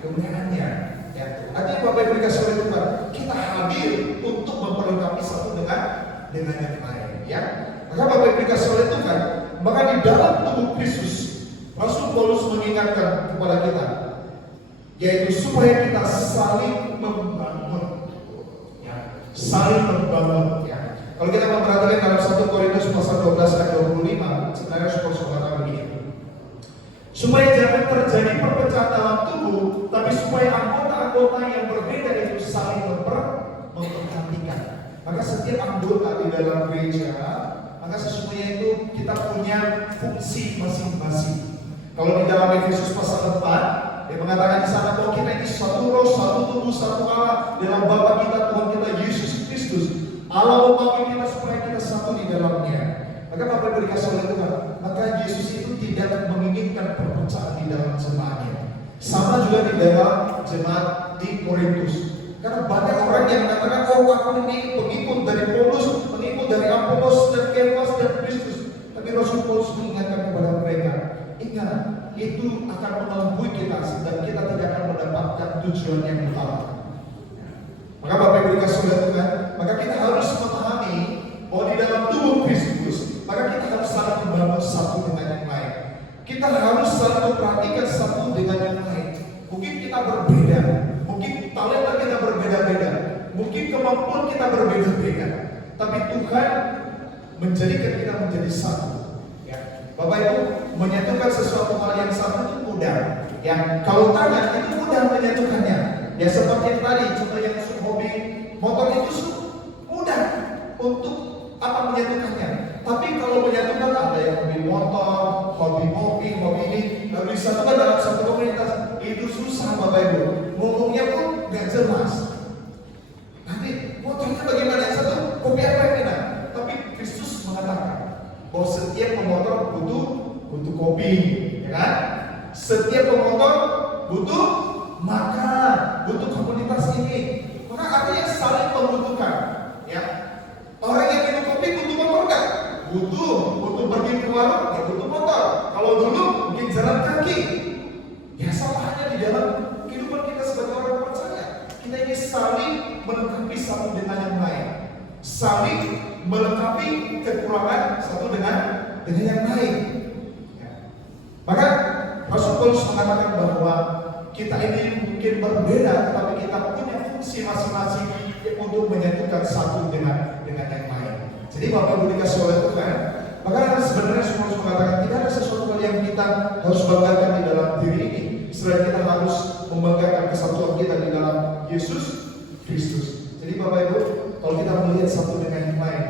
kemuliaannya. Ya. Artinya Bapak Ibu dikasih oleh Tuhan, kita hadir untuk memperlengkapi satu dengan yang lain. Ya. Maka Bapak Ibu dikasih oleh Tuhan, maka di dalam tubuh Kristus, Rasul Paulus mengingatkan kepada kita, yaitu supaya kita saling membangun. Ya. saling membangun ya. Kalau kita memperhatikan dalam 1 Korintus pasal 12 ayat 25, sebenarnya Paulus mengatakan begini. Supaya jangan terjadi perpecahan dalam tubuh, tapi supaya anggota-anggota yang berbeda itu saling memperhatikan. Maka setiap anggota di dalam gereja, maka sesungguhnya itu kita punya fungsi masing-masing. Kalau di dalam Efesus pasal 4, dia mengatakan di sana bahwa kita ini satu roh, satu tubuh, satu Allah dalam Bapa kita Tuhan kita Yesus Kristus. Allah memanggil kita supaya kita satu di dalamnya. Maka Bapak Ibu dikasih oleh Tuhan, maka Yesus itu tidak menginginkan perpecahan di dalam jemaatnya. Sama juga di dalam jemaat di Korintus. Karena banyak orang yang mengatakan, oh aku ini pengikut dari Paulus, pengikut dari Apolos dan Kefas dan Kristus. Tapi Rasul Paulus mengingatkan kepada mereka, ingat, itu akan mengelabui kita dan kita tidak akan mendapatkan tujuan yang utama. Maka Bapak Ibu dikasih oleh Tuhan, maka kita harus memahami bahwa di dalam tubuh Kristus, maka kita harus saling membangun satu dengan yang lain. Kita harus saling memperhatikan satu dengan yang lain. Mungkin kita berbeda, mungkin talenta kita berbeda-beda, mungkin kemampuan kita berbeda-beda, tapi Tuhan menjadikan kita menjadi satu. Ya. Bapak Ibu, menyatukan sesuatu hal yang sama itu mudah. Ya, kalau tangan itu mudah menyatukannya. Ya seperti yang tadi, contoh yang hobi motor itu mudah untuk menyatukannya. Tapi kalau menyatukan ada yang hobi motor, hobi mobil, hobi ini, lalu disatukan dalam satu komunitas, itu susah Bapak Ibu. Ngomongnya pun nggak jelas. Nanti motornya bagaimana? Yang satu kopi apa yang enak? Tapi Kristus mengatakan bahwa setiap pemotor butuh kopi, ya kan? Setiap pemotor butuh makan, butuh komunitas ini. Maka artinya saling membutuhkan, ya. Orang yang minum kopi butuh motor kan? Butuh pergi ke warung, ya butuh motor. Kalau dulu mungkin jalan kaki. Ya sama hanya di dalam kehidupan kita sebagai orang percaya. Kita ini saling melengkapi satu dengan yang lain, saling melengkapi kekurangan satu dengan yang lain. Ya. Maka Rasul Paulus mengatakan bahwa kita ini mungkin berbeda, tetapi kita punya fungsi masing-masing untuk menyatukan satu dengan yang lain. Jadi Bapak Ibu dikasih oleh Tuhan, maka sebenarnya Paulus mengatakan tidak ada sesuatu hal yang kita harus banggakan di dalam diri ini, selain kita harus membanggakan kesatuan kita di dalam Yesus Kristus. Jadi Bapak Ibu, kalau kita melihat satu dengan yang lain,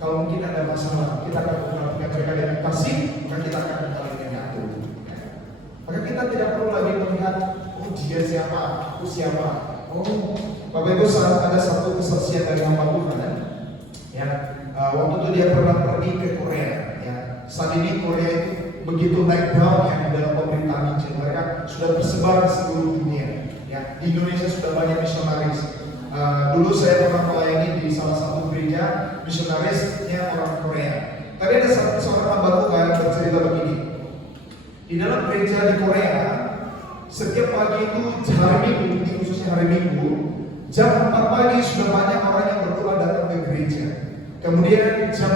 kalau mungkin ada masalah, kita akan memperhatikan mereka dengan kasih, maka kita akan kembali menyatu. Maka kita tidak perlu lagi melihat, oh dia siapa, aku siapa. Oh, Bapak Ibu, saat ada satu kesaksian dari hamba Tuhan, ya, waktu itu dia pernah pergi ke Korea. Ya, saat ini Korea itu begitu naik daun ya di dalam pemerintahan Injil. Mereka sudah tersebar di seluruh dunia. Ya, di Indonesia sudah banyak misionaris. Dulu saya pernah melayani di salah satu gereja, misionarisnya orang Korea. Tadi ada seorang hamba Tuhan bercerita begini. Di dalam gereja di Korea, setiap pagi itu hari Minggu, khususnya hari Minggu, jam 4 pagi sudah banyak orang yang berdoa datang ke gereja. Kemudian jam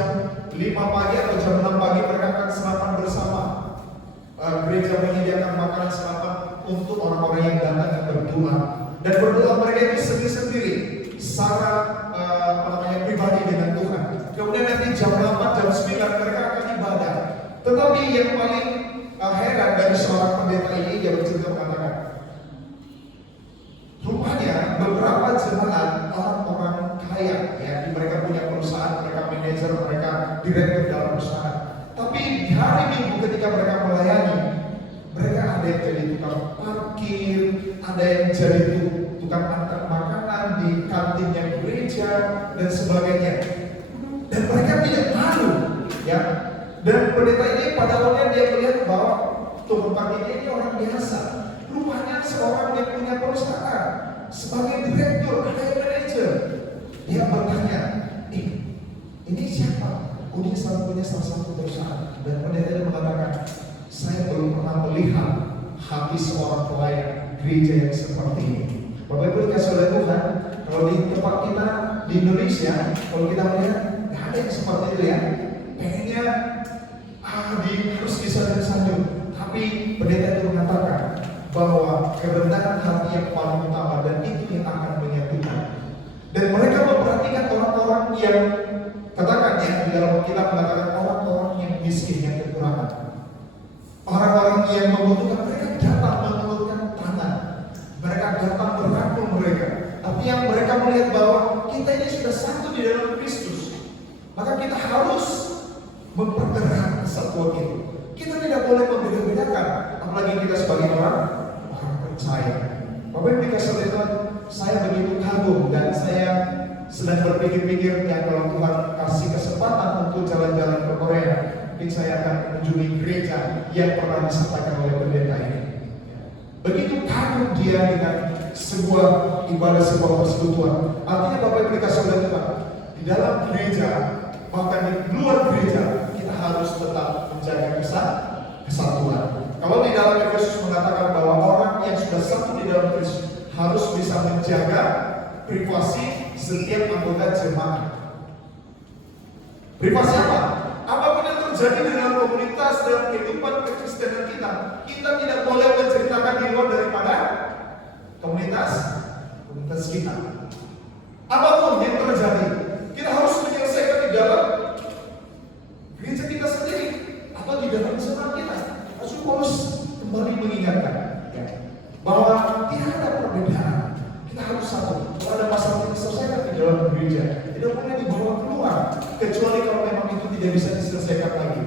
5 pagi atau jam 6 pagi mereka akan sarapan bersama. Gereja menyediakan makanan sarapan untuk orang-orang yang datang dan berdoa. Dan berdoa mereka itu sendiri-sendiri, secara pribadi dengan Tuhan. Kemudian nanti jam 8, jam 9 mereka akan ibadah. Tetapi yang paling heran dari seorang pendeta ini, dia bercerita mengatakan, rupanya beberapa jemaat orang-orang kaya, ya, mereka punya perusahaan, mereka manajer, mereka direktur dalam perusahaan. Tapi di hari Minggu ketika mereka melayani, mereka ada yang jadi tukang parkir, ada yang jadi tukang antar makanan di kantinnya gereja dan sebagainya. Dan mereka tidak malu, ya. Dan pendeta ini pada awalnya dia melihat bahwa tukang parkirnya ini orang biasa. Rupanya seorang yang punya perusahaan, sebagai direktur, ada yang manajer. Dia bertanya, ini siapa? Ini punya salah satu perusahaan. Dan pendeta itu mengatakan, saya belum pernah melihat hati seorang pelayan gereja yang seperti ini. Bapak Ibu dikasih oleh Tuhan, kalau di tempat kita di Indonesia, kalau kita melihat, nggak ada yang seperti itu ya. Pengennya harus disanjung-sanjung. Tapi pendeta itu mengatakan bahwa kebenaran hati yang paling utama dan itu yang akan menyatukan. Dan mereka memperhatikan orang-orang yang, katakan ya, di dalam kita mengatakan orang-orang yang miskin, yang kekurangan. Orang-orang yang membutuhkan, mereka datang mengulurkan tangan. Mereka datang merangkul mereka. Artinya mereka melihat bahwa kita ini sudah satu di dalam Kristus. Maka kita harus mempererat kesatuan itu. Kita tidak boleh membeda-bedakan, apalagi kita sebagai orang percaya. Bapak Ibu dikasih oleh Tuhan, saya begitu kagum dan saya sedang berpikir-pikir ya, kalau Tuhan kasih kesempatan untuk jalan-jalan ke Korea, mungkin saya akan mengunjungi gereja yang pernah disertakan oleh pendeta ini. Begitu kagum dia dengan sebuah ibadah, sebuah persekutuan. Artinya Bapak Ibu dikasih oleh Tuhan, di dalam gereja, bahkan di luar gereja, kita harus tetap menjaga kesatuan. Kalau di dalam Efesus mengatakan bahwa orang yang sudah satu di dalam Kristus harus bisa menjaga privasi setiap anggota jemaat. Privasi apa? Apapun yang terjadi di dalam komunitas, dalam kehidupan kekristenan kita, kita tidak boleh menceritakan di luar daripada komunitas kita. Apapun yang terjadi, kita harus menyelesaikan di dalam gereja kita sendiri atau di dalam jemaat kita. Rasul Paulus kembali mengingatkan ya, bahwa tidak ada perbedaan. Kita harus satu. Kalau ada masalah kita selesaikan di dalam gereja, tidak boleh dibawa keluar kecuali kalau memang itu tidak bisa diselesaikan lagi.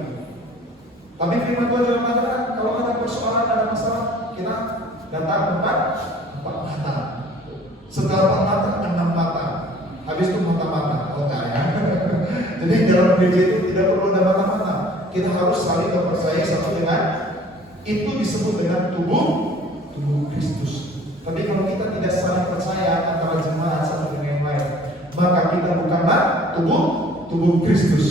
Tapi firman Tuhan dalam mengatakan kalau ada persoalan, ada masalah, kita datang empat mata. Setelah 4 mata, 6 mata. Habis itu mata-mata. Oh enggak ya. Jadi dalam gereja itu tidak perlu ada mata-mata. Kita harus saling mempercayai satu dengan, itu disebut dengan tubuh Kristus. Tapi kalau kita tidak saling percaya antara jemaat satu dengan yang lain, maka kita bukanlah tubuh Kristus.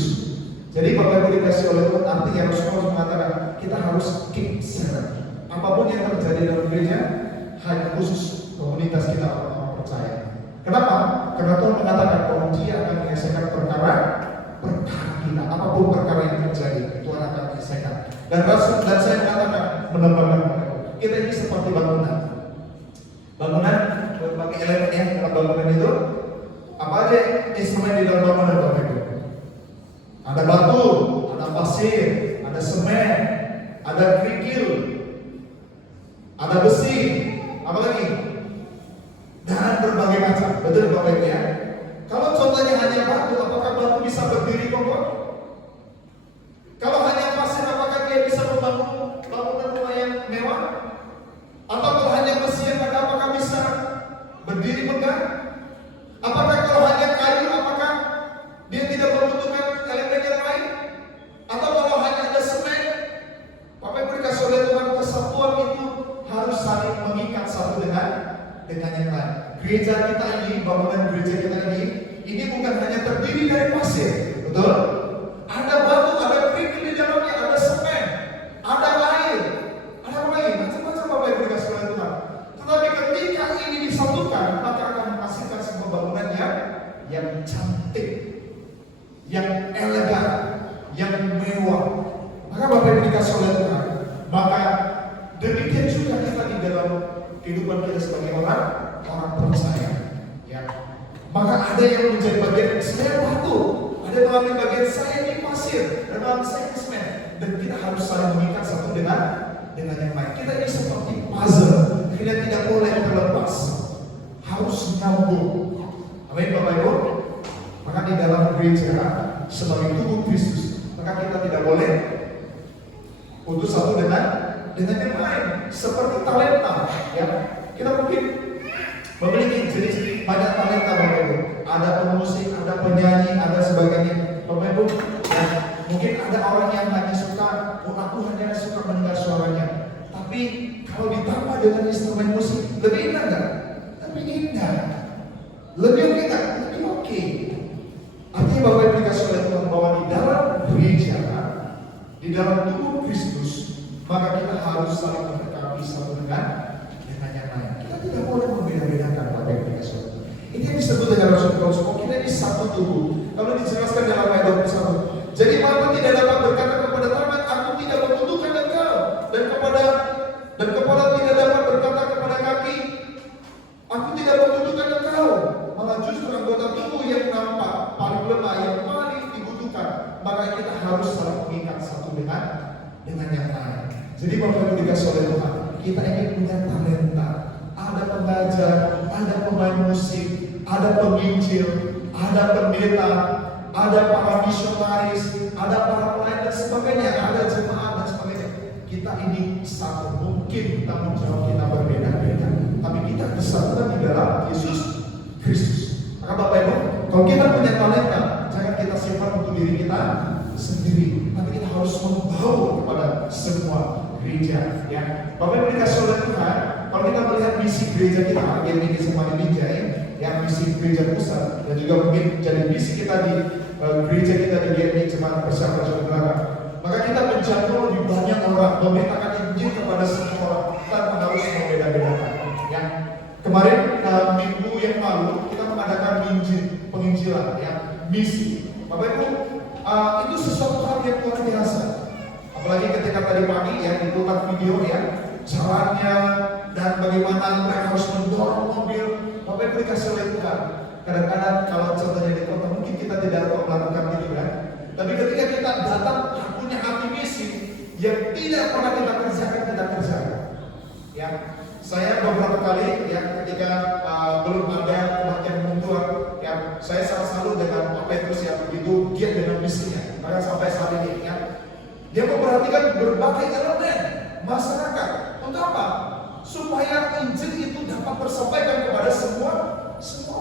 Jadi Bapak Ibu dikasih oleh Tuhan, artinya Rasul mengatakan kita harus keep silent. Apapun yang terjadi dalam gereja, hanya khusus komunitas kita orang percaya. Kenapa? Karena Tuhan mengatakan bahwa Dia akan menyelesaikan perkara kita. Apapun perkara yang terjadi, Tuhan akan menyelesaikan. Dan saya mengatakan menambahkan kita ini seperti bangunan. Bangunan berbagai elemen yang dalam bangunan itu. Apa aja instrumen di dalam bangunan Bapak Ibu? Ada batu, ada pasir, ada semen, ada kerikil, ada besi, apa lagi? Dan berbagai macam. Betul Bapak Ibu ya? Kalau contohnya hanya batu, apakah batu bisa berdiri kokoh? Kalau hanya pasir, apakah dia bisa membangun bangunan rumah yang mewah? Atau kalau hanya besi yang ada, apakah bisa berdiri megah? Apakah kalau hanya kayu, apakah dia tidak membutuhkan elemen yang lain? Atau kalau hanya ada semen? Bapak Ibu dikasih oleh Tuhan, kesatuan itu harus saling mengikat satu dengan yang lain. Gereja kita ini, bangunan gereja kita ini bukan hanya terdiri dari pasir, betul? Ada batu, ada kerikil di dalamnya, ada semen, ada air, ada apa lagi? Macam-macam Bapak Ibu dikasih oleh Tuhan. Tetapi ketika ini disatukan, maka akan menghasilkan sebuah bangunan yang cantik, yang elegan, yang mewah. Maka Bapak Ibu dikasih oleh Tuhan. Maka demikian juga kita di dalam kehidupan kita sebagai orang percaya. Ya. Maka ada yang menjadi bagian saya batu, ada yang mengambil bagian saya ini pasir, ada yang saya ini semen. Dan kita harus saling mengikat satu dengan yang lain. Kita ini seperti puzzle, kita tidak boleh terlepas, harus nyambung. Amin Bapak Ibu. Maka di dalam gereja sebagai tubuh Kristus, maka kita tidak boleh putus satu dengan yang lain. Seperti talenta, ya. Kita mungkin memiliki jenis banyak talenta Bapak Ibu. Ada pemusik, ada penyanyi, ada sebagainya Bapak Ibu. Ya, mungkin ada orang yang hanya suka, aku hanya suka mendengar suaranya. Tapi kalau ditambah dengan instrumen musik, lebih indah nggak? Lebih indah, lebih oke nggak? Lebih oke. Artinya Bapak Ibu dikasih oleh Tuhan bahwa di dalam gereja, di dalam tubuh Kristus, maka kita harus saling memperkati satu dengan yang lain. Kita tidak boleh membeda-bedakan Bapak Ibu dikasih oleh Tuhan. Ini yang disebut dengan Rasul Paulus, kita ini satu tubuh. Kalau dijelaskan dalam ayat 21, jadi mata tidak dapat berkata kepada tangan, aku tidak membutuhkan engkau, dan kepala tidak dapat berkata kepada kaki, aku tidak membutuhkan engkau. Malah justru dengan yang lain. Jadi Bapak Ibu dikasih oleh Tuhan, kita ingin punya talenta. Ada pengajar, ada pemain musik, ada penginjil, ada pendeta, ada para misionaris, ada para pelayan dan sebagainya, ada jemaat dan sebagainya. Kita ini satu, mungkin tanggung jawab kita berbeda-beda, tapi kita bersatu di dalam Yesus Kristus. Maka Bapak Ibu, kalau kita punya talenta, jangan kita simpan untuk diri kita sendiri, tapi kita harus membawa kepada semua gereja. Ya, Bapak Ibu dikasih oleh Tuhan. Kalau kita melihat misi gereja kita, GMI Getsemani Binjai, yang misi gereja pusat, dan juga mungkin jadi misi kita di gereja kita di GMI Jemaat Persiapan Saudara, maka kita menjangkau lebih banyak orang, memberitakan Injil kepada semua orang tanpa harus membeda-bedakan. Ya, kemarin minggu yang lalu kita mengadakan penginjilan, ya, misi. Bapak Ibu, itu sesuatu hal yang luar biasa. Apalagi ketika tadi pagi ya diputar video ya, jalannya dan bagaimana mereka harus mendorong mobil. Bapak Ibu dikasih oleh Tuhan. Kadang-kadang kalau contohnya di kota mungkin kita tidak melakukan itu kan. Tapi ketika kita datang punya hati misi yang tidak pernah kita kerjakan. Ya, saya beberapa kali ya ketika belum ada kematian mundur ya, saya selalu dengan Pak Petrus yang begitu giat dengan misinya. Maka sampai saat ini ya, dia memperhatikan berbagai elemen masyarakat. Untuk apa? Supaya Injil itu dapat tersampaikan kepada semua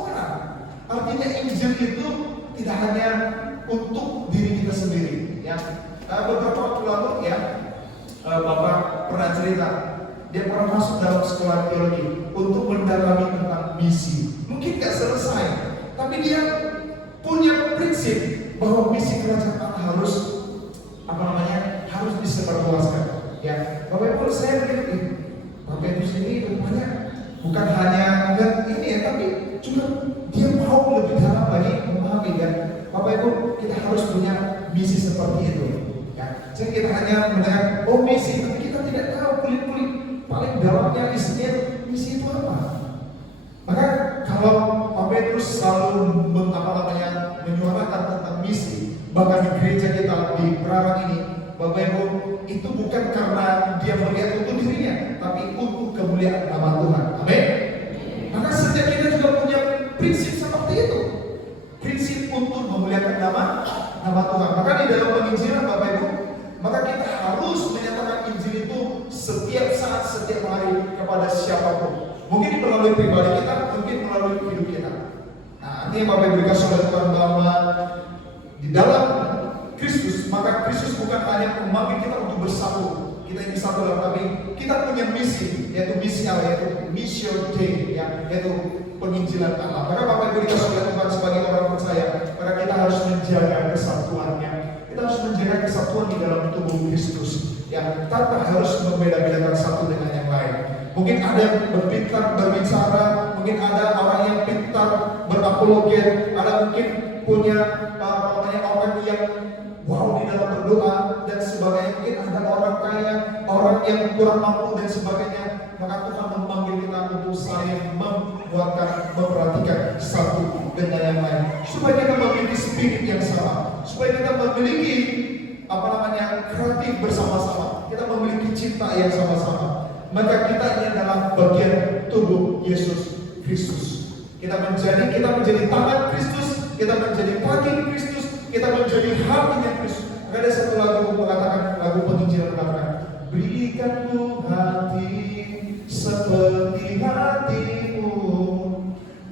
orang. Artinya Injil itu tidak hanya untuk diri kita sendiri. Ya, beberapa waktu lalu ya, Bapak pernah cerita, dia pernah masuk dalam sekolah teologi untuk mendalami tentang misi. Mungkin nggak selesai, tapi dia punya prinsip bahwa misi kerajaan Allah harus disebarluaskan. Ya, Bapak Ibu saya begini, Bapak Ibu sini rupanya bukan hanya ini ya, tapi juga dia mau lebih dalam lagi memahami ya. Bapak Ibu, kita harus punya misi seperti itu. Ya, jadi kita hanya mendengar misi, tapi kita tidak tahu kulit-kulit paling dalamnya isinya misi itu apa. Maka kalau Bapak Ibu selalu menyuarakan tentang misi, bahkan di gereja kita di Perarang ini, Bapak Ibu, itu bukan karena dia melihat untuk dirinya, tapi untuk kemuliaan nama Tuhan. Amin. Maka setiap kita juga punya prinsip seperti itu, prinsip untuk memuliakan nama Tuhan. Maka di dalam penginjilan Bapak Ibu, maka kita harus menyatakan Injil itu setiap saat, setiap hari kepada siapapun. Mungkin melalui pribadi kita, mungkin melalui hidup kita. Nah, artinya Bapak Ibu dikasih oleh Tuhan bahwa di dalam Kristus, maka Kristus bukan hanya memanggil kita untuk bersatu, kita ini satu dalam, tapi kita punya misi, yaitu misi Allah, yaitu Mission Day, yaitu penginjilan Allah. Maka Bapak Ibu dikasih oleh Tuhan sebagai orang percaya, maka kita harus menjaga kesatuannya. Kita harus menjaga kesatuan di dalam tubuh Kristus, ya, tanpa harus membeda-bedakan satu dengan yang lain. Mungkin ada yang berbicara, mungkin ada orang yang pintar berapologet, ada mungkin punya orang yang wow di dalam berdoa dan sebagainya. Mungkin ada orang kaya, orang yang kurang mampu dan sebagainya. Maka Tuhan memanggil kita untuk saling memperhatikan satu dengan yang lain, supaya kita memiliki spirit yang sama, supaya kita memiliki kreatif bersama-sama, kita memiliki cinta yang sama-sama. Maka kita ini adalah bagian tubuh Yesus Kristus. Kita menjadi tangan Kristus, kita menjadi kaki Kristus, kita menjadi hatinya Kristus. Ada satu lagu mengatakan, lagu penginjilan mengatakan, berikan ku hati seperti hatimu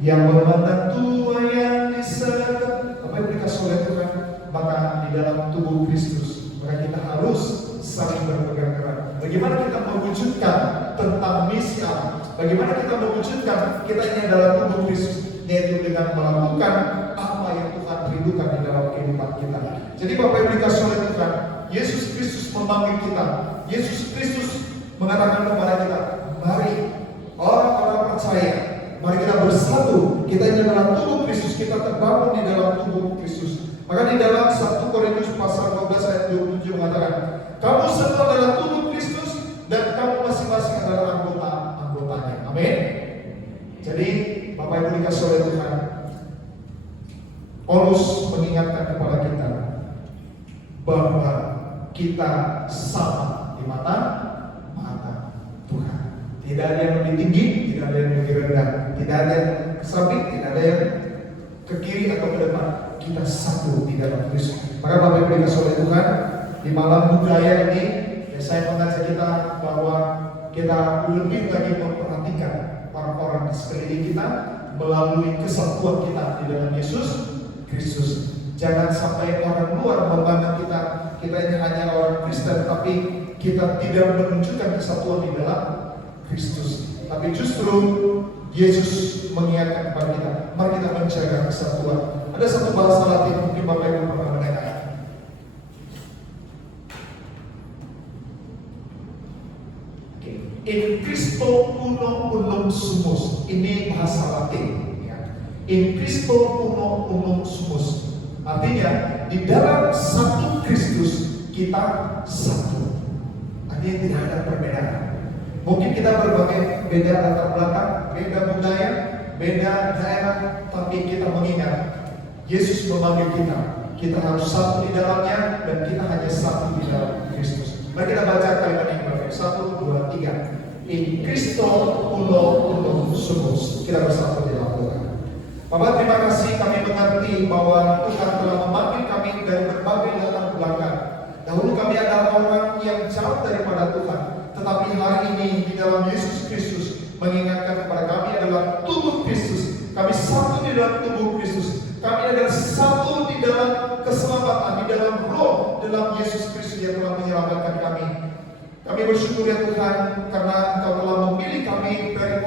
yang memandang tua yang disekat. Apa yang dikasih oleh Tuhan? Maka di dalam tubuh Kristus, maka kita harus saling berpegang erat. Bagaimana kita mewujudkan tentang misi Allah? Bagaimana kita mewujudkan kita ini adalah tubuh Kristus, yaitu dengan melakukan apa yang Tuhan rindukan di dalam kehidupan kita. Jadi Bapak Ibu dikasih oleh Tuhan, Yesus Kristus memanggil kita. Yesus Kristus mengatakan kepada kita, mari orang-orang percaya, mari kita bersatu. Kita ini adalah tubuh Kristus, kita terbangun di dalam tubuh Kristus. Maka di dalam 1 Korintus pasal 12 ayat 27 mengatakan, kamu semua adalah tubuh Kristus dan kamu masing-masing adalah anggotanya. Amin. Jadi Bapak Ibu dikasih oleh Tuhan, Paulus mengingatkan kepada kita bahwa kita sama di mata Tuhan. Tidak ada yang lebih tinggi, tidak ada yang lebih rendah, tidak ada yang ke samping, tidak ada yang ke kiri atau ke depan. Kita satu di dalam Kristus. Maka Bapak Ibu dikasih oleh Tuhan, di malam budaya ini, ya saya mengajak kita bahwa kita lebih lagi memperhatikan orang-orang di sekeliling kita melalui kesatuan kita di dalam Yesus Kristus. Jangan sampai orang luar memandang kita ini hanya orang Kristen, tapi kita tidak menunjukkan kesatuan di dalam Kristus. Tapi justru Yesus mengingatkan kepada kita, mari kita menjaga kesatuan. Ada satu bahasa Latin mungkin Bapak Ibu pernah mendengar. In Christo uno unum sumus. Ini bahasa Latin. In Christo uno unum sumus. Artinya di dalam satu Kristus kita satu. Artinya tidak ada perbedaan. Mungkin kita berbagai beda latar belakang, beda budaya, beda daerah, tapi kita mengingat Yesus memanggil kita harus satu di dalamnya dan kita hanya satu di dalam Kristus. Mari kita baca kalimat ini Bapak. 1, 2, 3. In Christo uno unum sumus. Kita bersatu di dalam Tuhan. Bapak, terima kasih kami mengerti bahwa Tuhan telah memanggil kami dari berbagai latar belakang. Dahulu kami adalah orang yang jauh daripada Tuhan, tetapi hari ini di dalam Yesus Kristus mengingatkan kepada kami adalah tubuh Kristus. Kami satu di dalam tubuh Kristus. Kami adalah satu di dalam keselamatan, di dalam roh, dalam Yesus Kristus yang telah menyelamatkan kami. Kami bersyukur ya Tuhan, karena Engkau telah memilih kami dari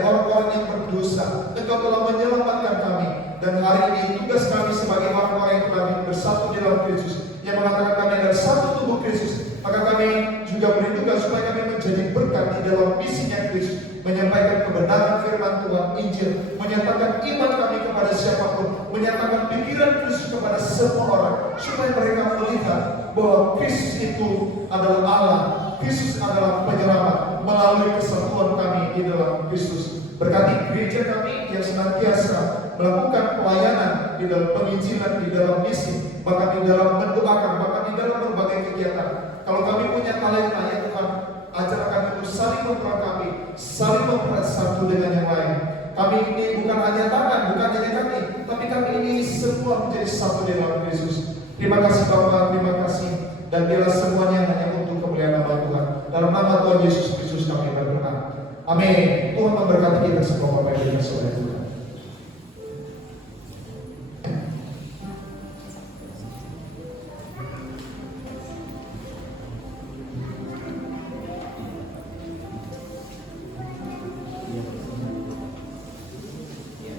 orang-orang yang berdosa. Engkau telah menyelamatkan kami. Dan hari ini tugas kami sebagai orang-orang yang telah bersatu di dalam Kristus, yang mengatakan kami adalah satu tubuh Kristus, maka kami juga merindukan supaya kami menjadi berkat di dalam misinya Kristus, menyampaikan kebenaran firman Tuhan, Injil, menyatakan iman kami kepada siapapun, menyatakan pikiran Kristus kepada semua orang, supaya mereka melihat bahwa Kristus itu adalah Allah, Kristus adalah penyelamat melalui kesatuan kami di dalam Kristus. Berkati gereja kami yang senantiasa melakukan pelayanan di dalam penginjilan, di dalam misi, bahkan di dalam mendoakan, bahkan di dalam berbagai kegiatan. Kalau kami punya talenta ya Tuhan, ajar kami untuk saling memperlengkapi, saling mempersatu dengan yang lain. Kami ini bukan hanya tangan, bukan hanya kaki, tapi kami ini semua menjadi satu di dalam Kristus. Terima kasih Bapak, terima kasih. Dan biarlah semuanya hanya untuk kemuliaan nama Tuhan. Dalam nama Tuhan Yesus Kristus kami berdoa. Amin. Tuhan memberkati kita semua Bapak Ibu dan Saudara Tuhan.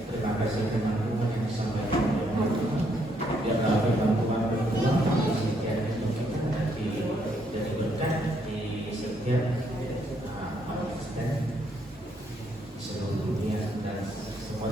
Terima kasih teman-teman yang sampai yang kami bantuan berdua di setiap kita jadi berkat di setiap Kristen seluruh dunia dan semua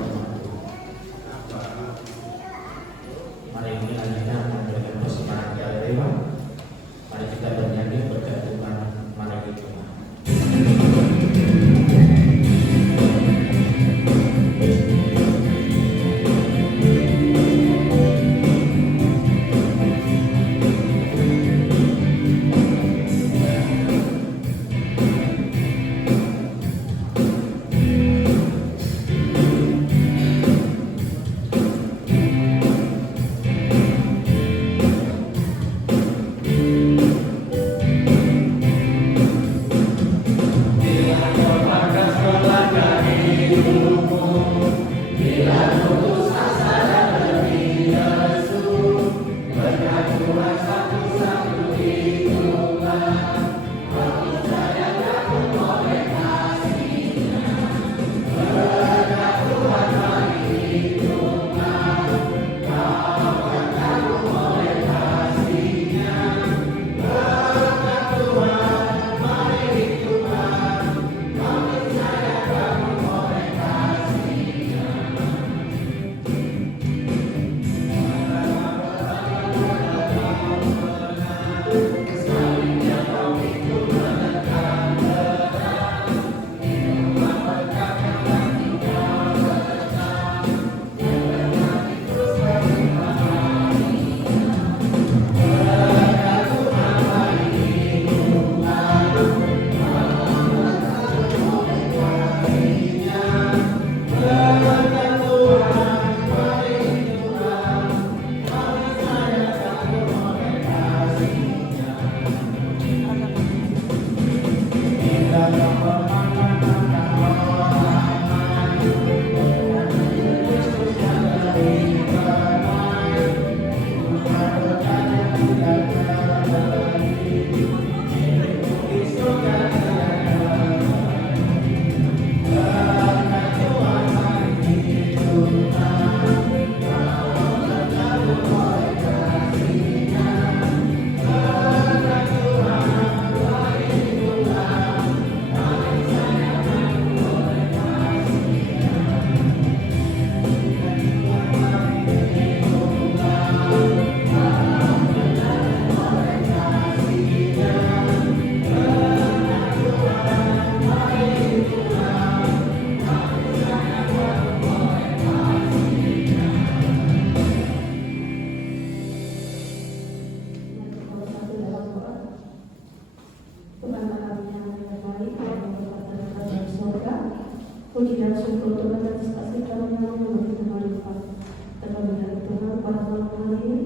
Puji dan syukur Tuhan atas kasih karunia yang begitu melimpah. Terlebih dari Tuhan pada malam hari ini,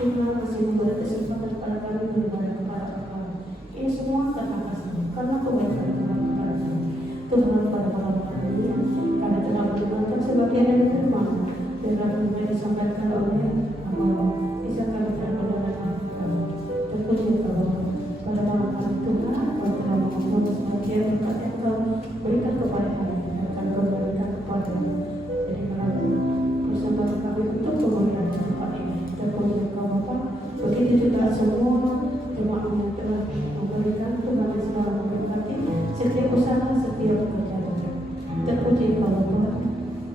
Tuhan masih memberi kesempatan kepada kami beribadah kepada Tuhan. Ini semua karena kebaikan Tuhan kepada kami. Tuhan pada malam hari ini, kami telah mendengarkan sebagian dari firman dan apa yang disampaikan oleh Allah. Bisa kami berdoa terpuji Tuhan pada malam hari Tuhan, Tuhan telah mengumpulkan sebagian berkat yang Kau berikan kepada kami. Berikan kepada jadi melalui persembahan kami untuk pemulihan tempat ini terpuji Engkau Bapa. Begitu juga semua jemaat yang telah memberikan Tuhan yang selalu memberkati setiap usaha setiap pekerjaan. Terpuji Engkau Bapa.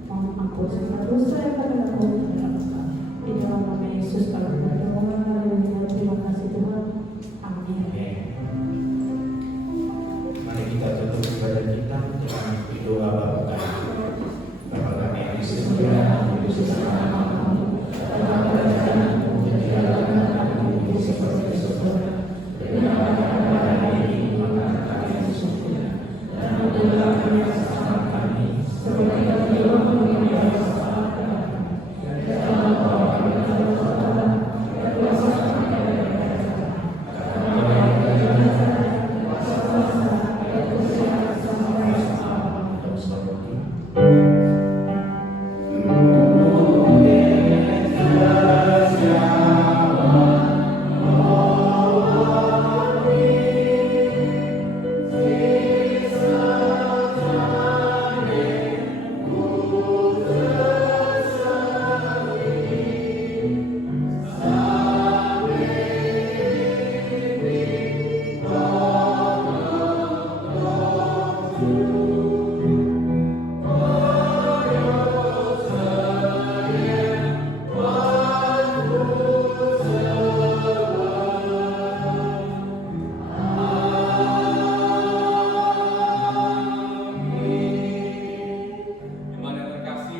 Mohon ampun segala dosa yang kami lakukan di dalam nama Yesus kami berdoa. Haleluya. Terima kasih Tuhan. Amin. Mari kita tutup ibadah kita dengan doa Bapa kami. Bapa kami yang di surga, dikuduskanlah namamu. Datanglah kerajaanmu, jadilah kehendakmu seperti di surga. Berikanlah kami hari ini makanan kami yang sesungguhnya, dan ampunilah kesalahan kami, seperti kami juga mengampuni kesalahan kami. Dan janganlah bawa kami ke dalam percobaan, dan kuasakan kami dari jahat. Karena Kau yang berkuasa, kuasa, dan kemuliaan sampai selama-lamanya.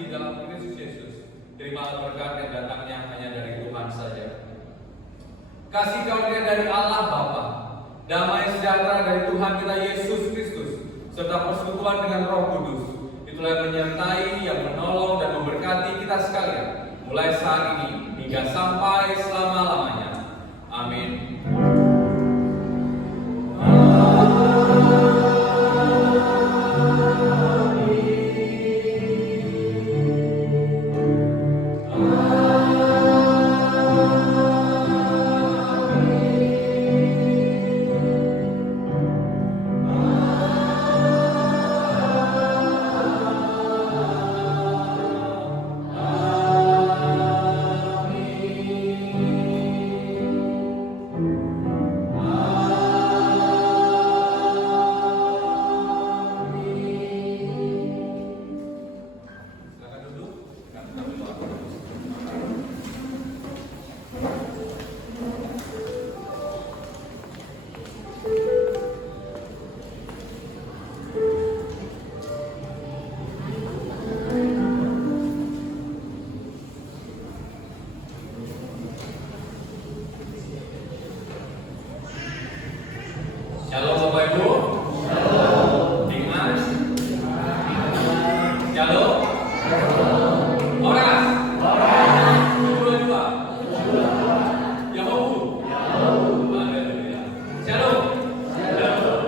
Dalam seluruh kasih karunia dari Allah Bapa, damai sejahtera dari Tuhan kita Yesus Kristus, serta persekutuan dengan Roh Kudus, itulah yang menyertai, yang menolong dan memberkati kita sekalian, mulai saat ini hingga sampai selama-lamanya. Amin. Shalom Bapak Ibu. Shalom. Dimas. Shalom. Oras. Dua. Yahobu. Haleluya. Shalom.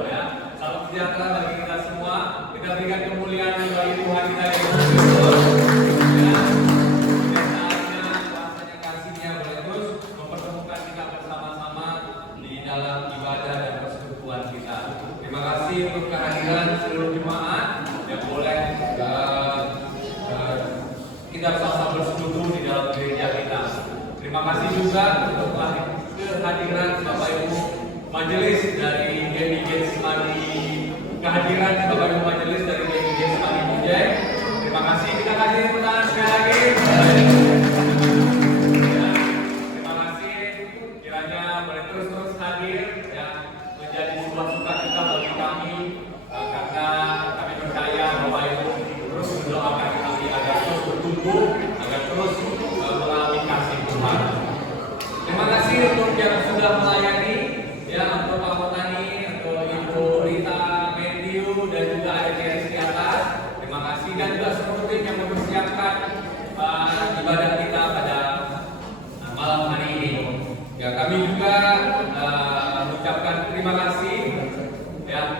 Ya. Salam sejahtera bagi kita semua. Kita berikan kemuliaan bagi Tuhan kita Yesus Kristus. Ya. Biasanya kuasanya kasih-Nya boleh terus mempertemukan kita bersama-sama di dalam ibadah dan persekutuan kita. Terima kasih untuk kehadiran seluruh jemaat yang boleh kita bersama bersekutu di dalam gereja kita. Terima kasih juga untuk kehadiran Bapak Ibu majelis dari GMI Getsemani, kehadiran Bapak Ibu majelis dari GMI Getsemani Mujai. Terima kasih, kita kasih tepuk tangan sekali lagi. Ya, terima kasih, kiranya boleh terus hadir ya, menjadi sebuah sukacita bagi kami karena kami percaya Bapak Ibu terus mendoakan kami agar terus bertumbuh, agar terus mengalami kasih Tuhan. Terima kasih untuk yang sudah melayani ya, untuk Pak Motani, untuk Ibu Rita, Matthew dan juga adik-adik di atas. Terima demikian juga seluruh tim yang mempersiapkan ibadah kita pada malam hari ini. Ya, kami juga mengucapkan terima kasih. Ya,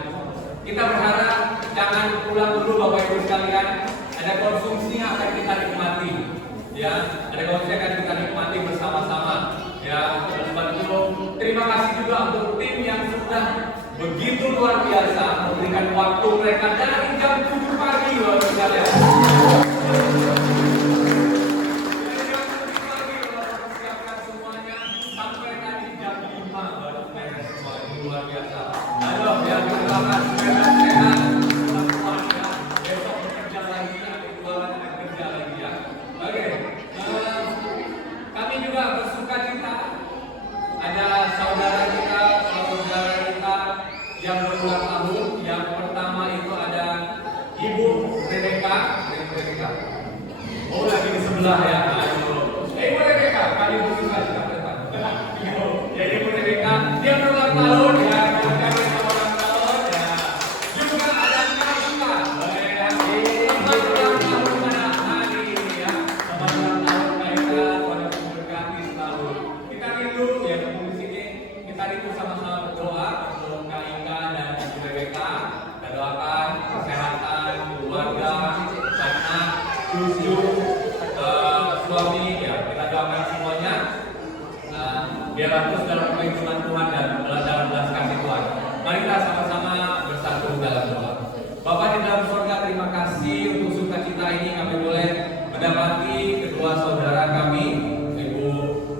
kita berharap jangan pulang dulu Bapak Ibu sekalian. Ada konsumsi yang akan kita nikmati. Ya, ada konsumsi yang akan kita nikmati bersama-sama. Ya, terima kasih juga untuk tim yang sudah begitu luar biasa memberikan waktu mereka dari jam 7 pagi Bapak Ibu sekalian. Luar biasa. Aduh, ya berdoakan supaya sehat, semuanya besok bekerja lagi, kerja lagi ya. Oke, kami juga bersuka cita ada saudara kita yang berulang tahun. Yang pertama itu ada Ibu Rebecca. Oh, lagi di sebelah ya. Ibu Rebecca, kami bersuka cita depan. Ya, Ibu Rebecca, dia berulang tahun ya. Suami ya, kita doakan semuanya biar terus dalam perlindungan Tuhan dan dalam belas kasih Tuhan. Mari kita sama-sama bersatu dalam doa. Bapa di dalam surga, terima kasih untuk sukacita ini kami boleh mendapati kedua saudara kami, Ibu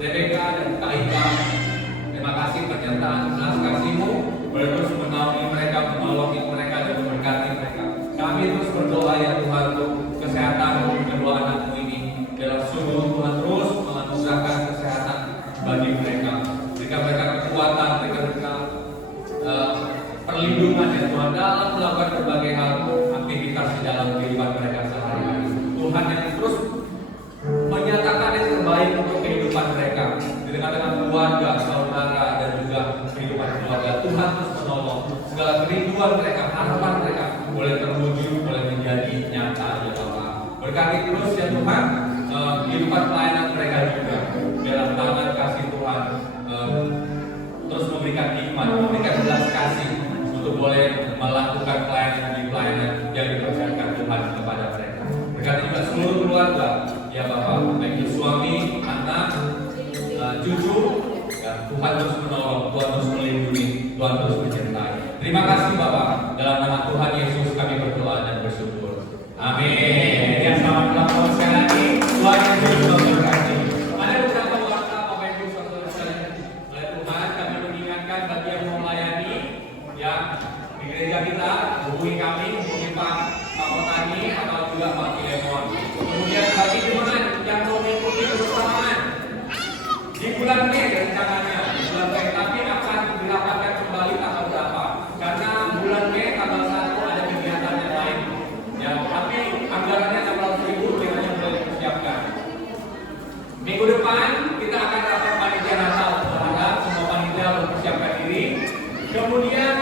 Rebecca dan Kak Ika. Terima kasih pernyataan belas kasih-Mu, terus menaungi mereka, menolongi mereka dan memberkati mereka. Kami terus berdoa ya Tuhan untuk kesehatan kedua anakmu ini. Dalam sungguh Tuhan terus menganugerahkan kesehatan bagi mereka. Berikan mereka kekuatan, berikan mereka perlindungan ya Tuhan dalam melakukan berbagai hal aktivitas di dalam kehidupan mereka sehari-hari. Tuhan yang terus menyatakan yang terbaik untuk kehidupan mereka di tengah-tengah keluarga, saudara dan juga kehidupan keluarga. Tuhan terus menolong segala kerinduan mereka, harapan mereka boleh terwujud, boleh menjadi nyata ya Bapak. Berkati terus ya Tuhan kehidupan pelayanan mereka juga dalam tangan kasih Tuhan, terus memberikan hikmat, memberikan belas kasih untuk boleh melakukan pelayanan yang dipercayakan Tuhan kepada mereka. Berkati juga seluruh keluarga ya Bapak, baik itu suami, anak, cucu ya, Tuhan terus menolong, Tuhan terus melindungi, Tuhan terus mencintai. Terima kasih Bapak, dalam nama Tuhan Yesus kami berdoa dan bersyukur. Amin. Yang selamat melakukan sekali lagi. Tuhan Yesus memberkati. Ada beberapa warta Bapak Ibu saudara sekalian oleh Tuhan, kami mengingatkan bagi yang mau melayani ya di gereja kita, hubungi kami, hubungi Pak Kotani atau juga Pak Filemon. Kemudian bagi jemaat yang mau mengikuti bersamaan di bulan Mei rencananya, di bulan Mei, tapi akan dirapatkan kembali tanggal berapa? Karena bulan Mei tanggal 1 ada kegiatan yang lain. Ya, tapi anggarannya 600.000 kiranya boleh dipersiapkan. Minggu depan kita akan rapat panitia Natal. Berharap semua panitia mempersiapkan diri. Kemudian,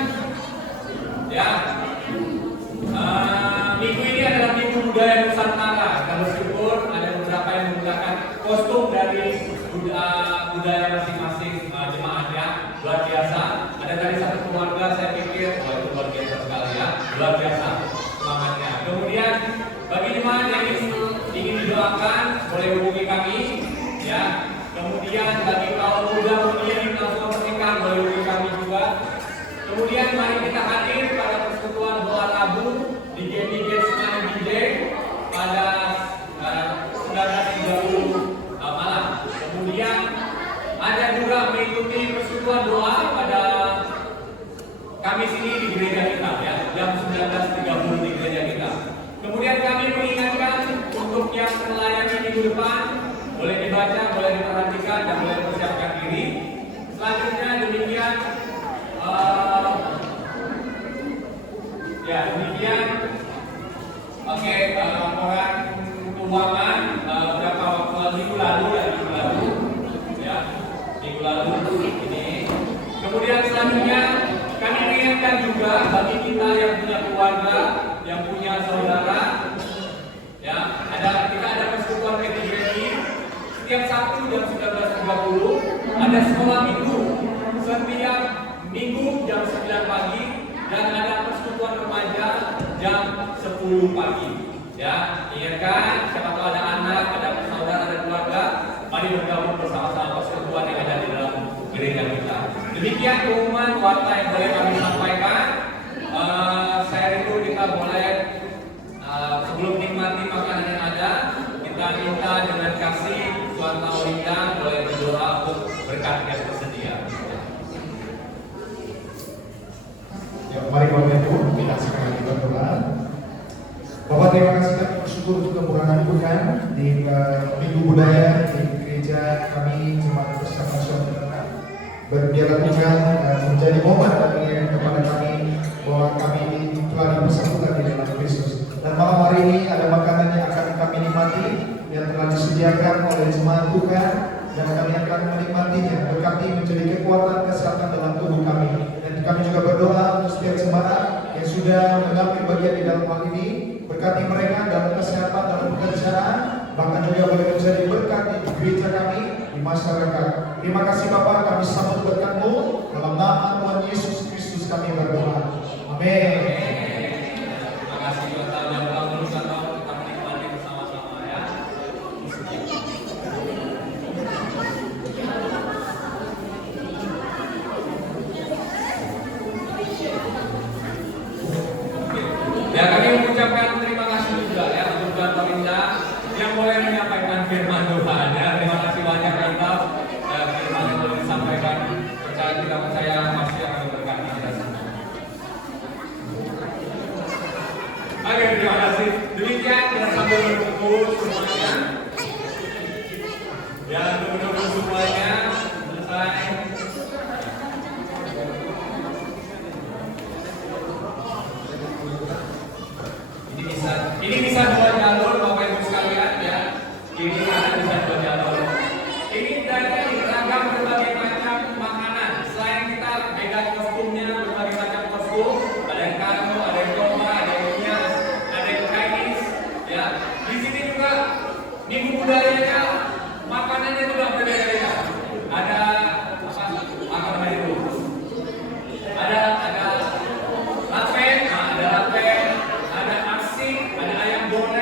ya, minggu ini adalah Minggu Budaya Nusantara. Dan meskipun ada beberapa yang menggunakan kostum dari budaya masing-masing jemaatnya, luar biasa. Ada tadi satu keluarga saya pikir, wah itu luar biasa sekali ya, luar biasa semangatnya. Kemudian bagi jemaat yang ingin didoakan boleh hubungi kami ya. Kemudian bagi kaum muda ingin langsung pernikahan boleh hubungi kami juga. Kemudian mari kita hadir pada persekutuan doa labu di GMI Senayan DJ pada 19.30 malam. Kemudian ada juga mengikuti persekutuan doa pada Kamis ini di gereja kita ya, jam 19.30 di gereja kita. Kemudian kami mengingatkan untuk yang melayani minggu depan boleh dibaca, boleh diperhatikan dan boleh persiapkan diri. Selanjutnya demikian ya demikian. Oke, laporan keuangan berapa waktu minggu lalu ya minggu lalu ini. Kemudian selanjutnya kami mengingatkan juga bagi kita yang punya keluarga, yang punya saudara, 10 pagi. Ya, ingatkan siapa tahu ada anak, ada saudara, ada keluarga, mari bergabung bersama-sama persekutuan yang ada di dalam gereja kita. Demikian pengumuman warta yang boleh kami sampaikan. Saya rindu kita boleh sebelum nikmati makanan yang ada, kita minta dengan kasih Tuhan tahu Linda boleh berdoa untuk berkat yang tersedia. Ya, mari Bapak Ibu, kita sekali berdoa. Bapak, terima kasih dan bersyukur untuk kemurahan Tuhan di Minggu Budaya di gereja kami Jemaat Besar Nasional. Berbiarlah Tuhan menjadi momen kepada kami bahwa kami telah dipersatukan di dalam Kristus. Dan malam hari ini ada makanan yang akan kami nikmati yang telah disediakan oleh jemaat Tuhan, dan kami akan menikmatinya. Berkati menjadi kekuatan kesehatan dalam tubuh kami. Dan kami juga berdoa untuk setiap jemaat yang sudah mengambil bagian di dalam hal ini. Berkati mereka dalam kesehatan, dalam pekerjaan, bahkan juga boleh menjadi berkat di gereja kami, di masyarakat. Terima kasih Bapak, kami sambut berkat-Mu. Dalam nama Tuhan Yesus Kristus kami berdoa. Amin. Terima kasih Tuhan tahu dan Tuhan terus tahu kita menikmati bersama-sama ya. Ya, kami mengucapkan terima kasih juga ya untuk Tuhan Parinda yang boleh menyampaikan firman Tuhan ya. Terima kasih banyak Anda ya, firman yang boleh disampaikan. Kita percaya masih akan memberkati kita semua. Oke, terima kasih. Demikian kita sambil berkumpul semuanya. Ya, berkumpul semuanya selesai. Ini bisa dua jalur Bapak Ibu sekalian ya. Ini ada bisa dua jalur. Ini dari ragam berbagai macam makanan. Selain kita beda kostumnya, berbagai macam kostum, ada yang kano, ada yang domba, ada yang Nias, ada yang Chinese ya. Di sini juga minggu budayanya makanannya juga berbeda-beda. Ada apa namanya itu? Ada lapen, ada lapen, ada arsik, ada ayam goreng.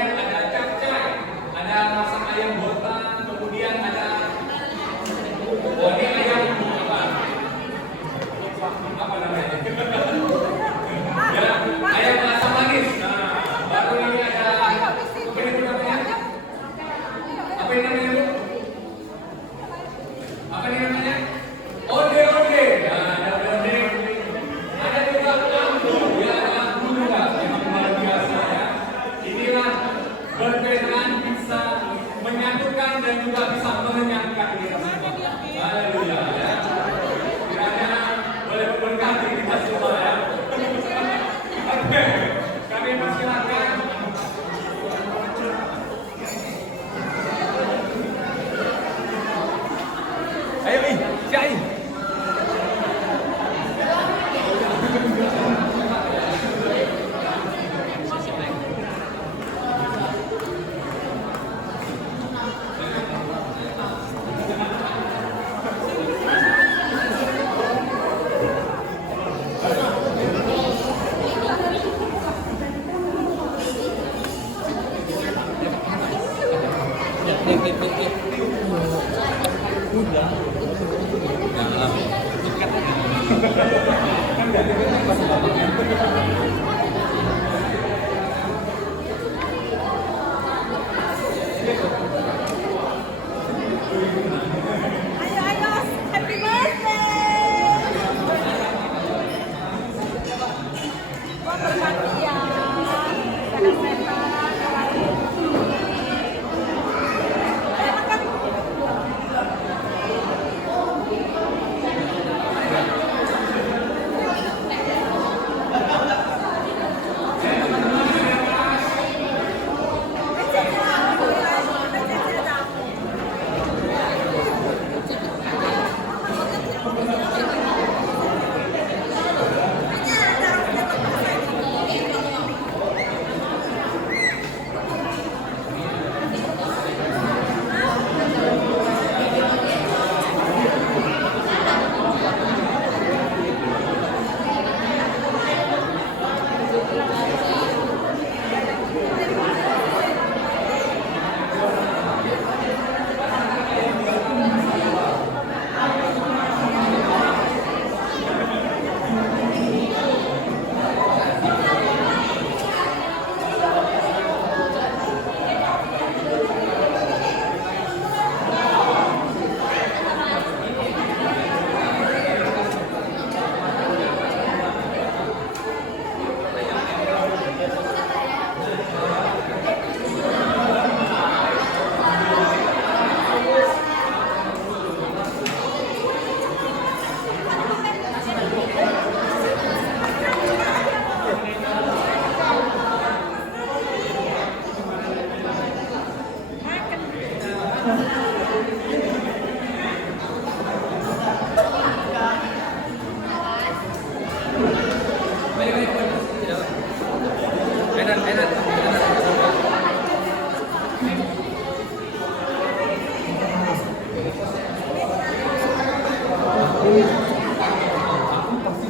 Pasti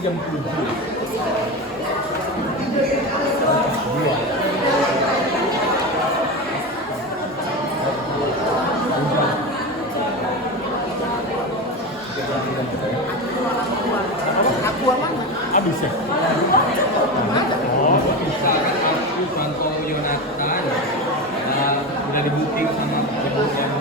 jam 7. Habis ya? Oh, Misalkan aku Franco Yonatan udah di booking sama yang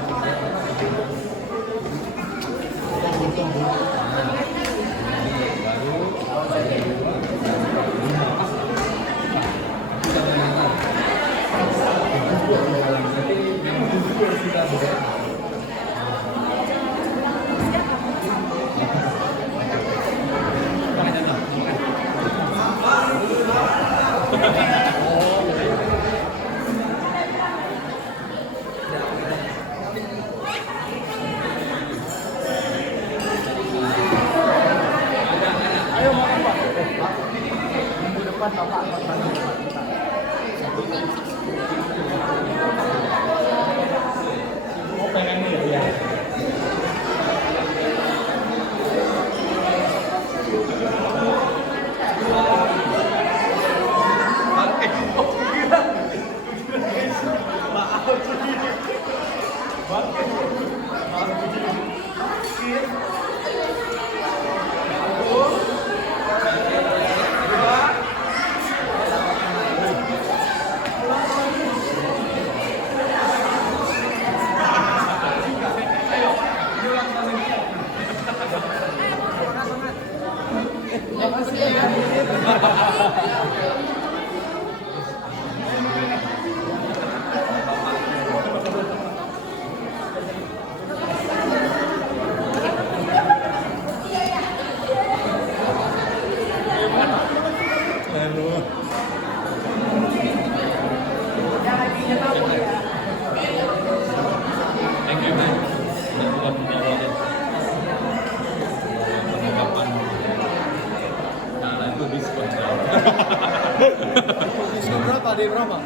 ayo makan Pak. Minggu depan Bapak akan bantu. Oh pengen nih ya? Thank you, man. Sudah menawarkan pengungkapan. Nah, itu diskon. Diskon berapa? Di berapa?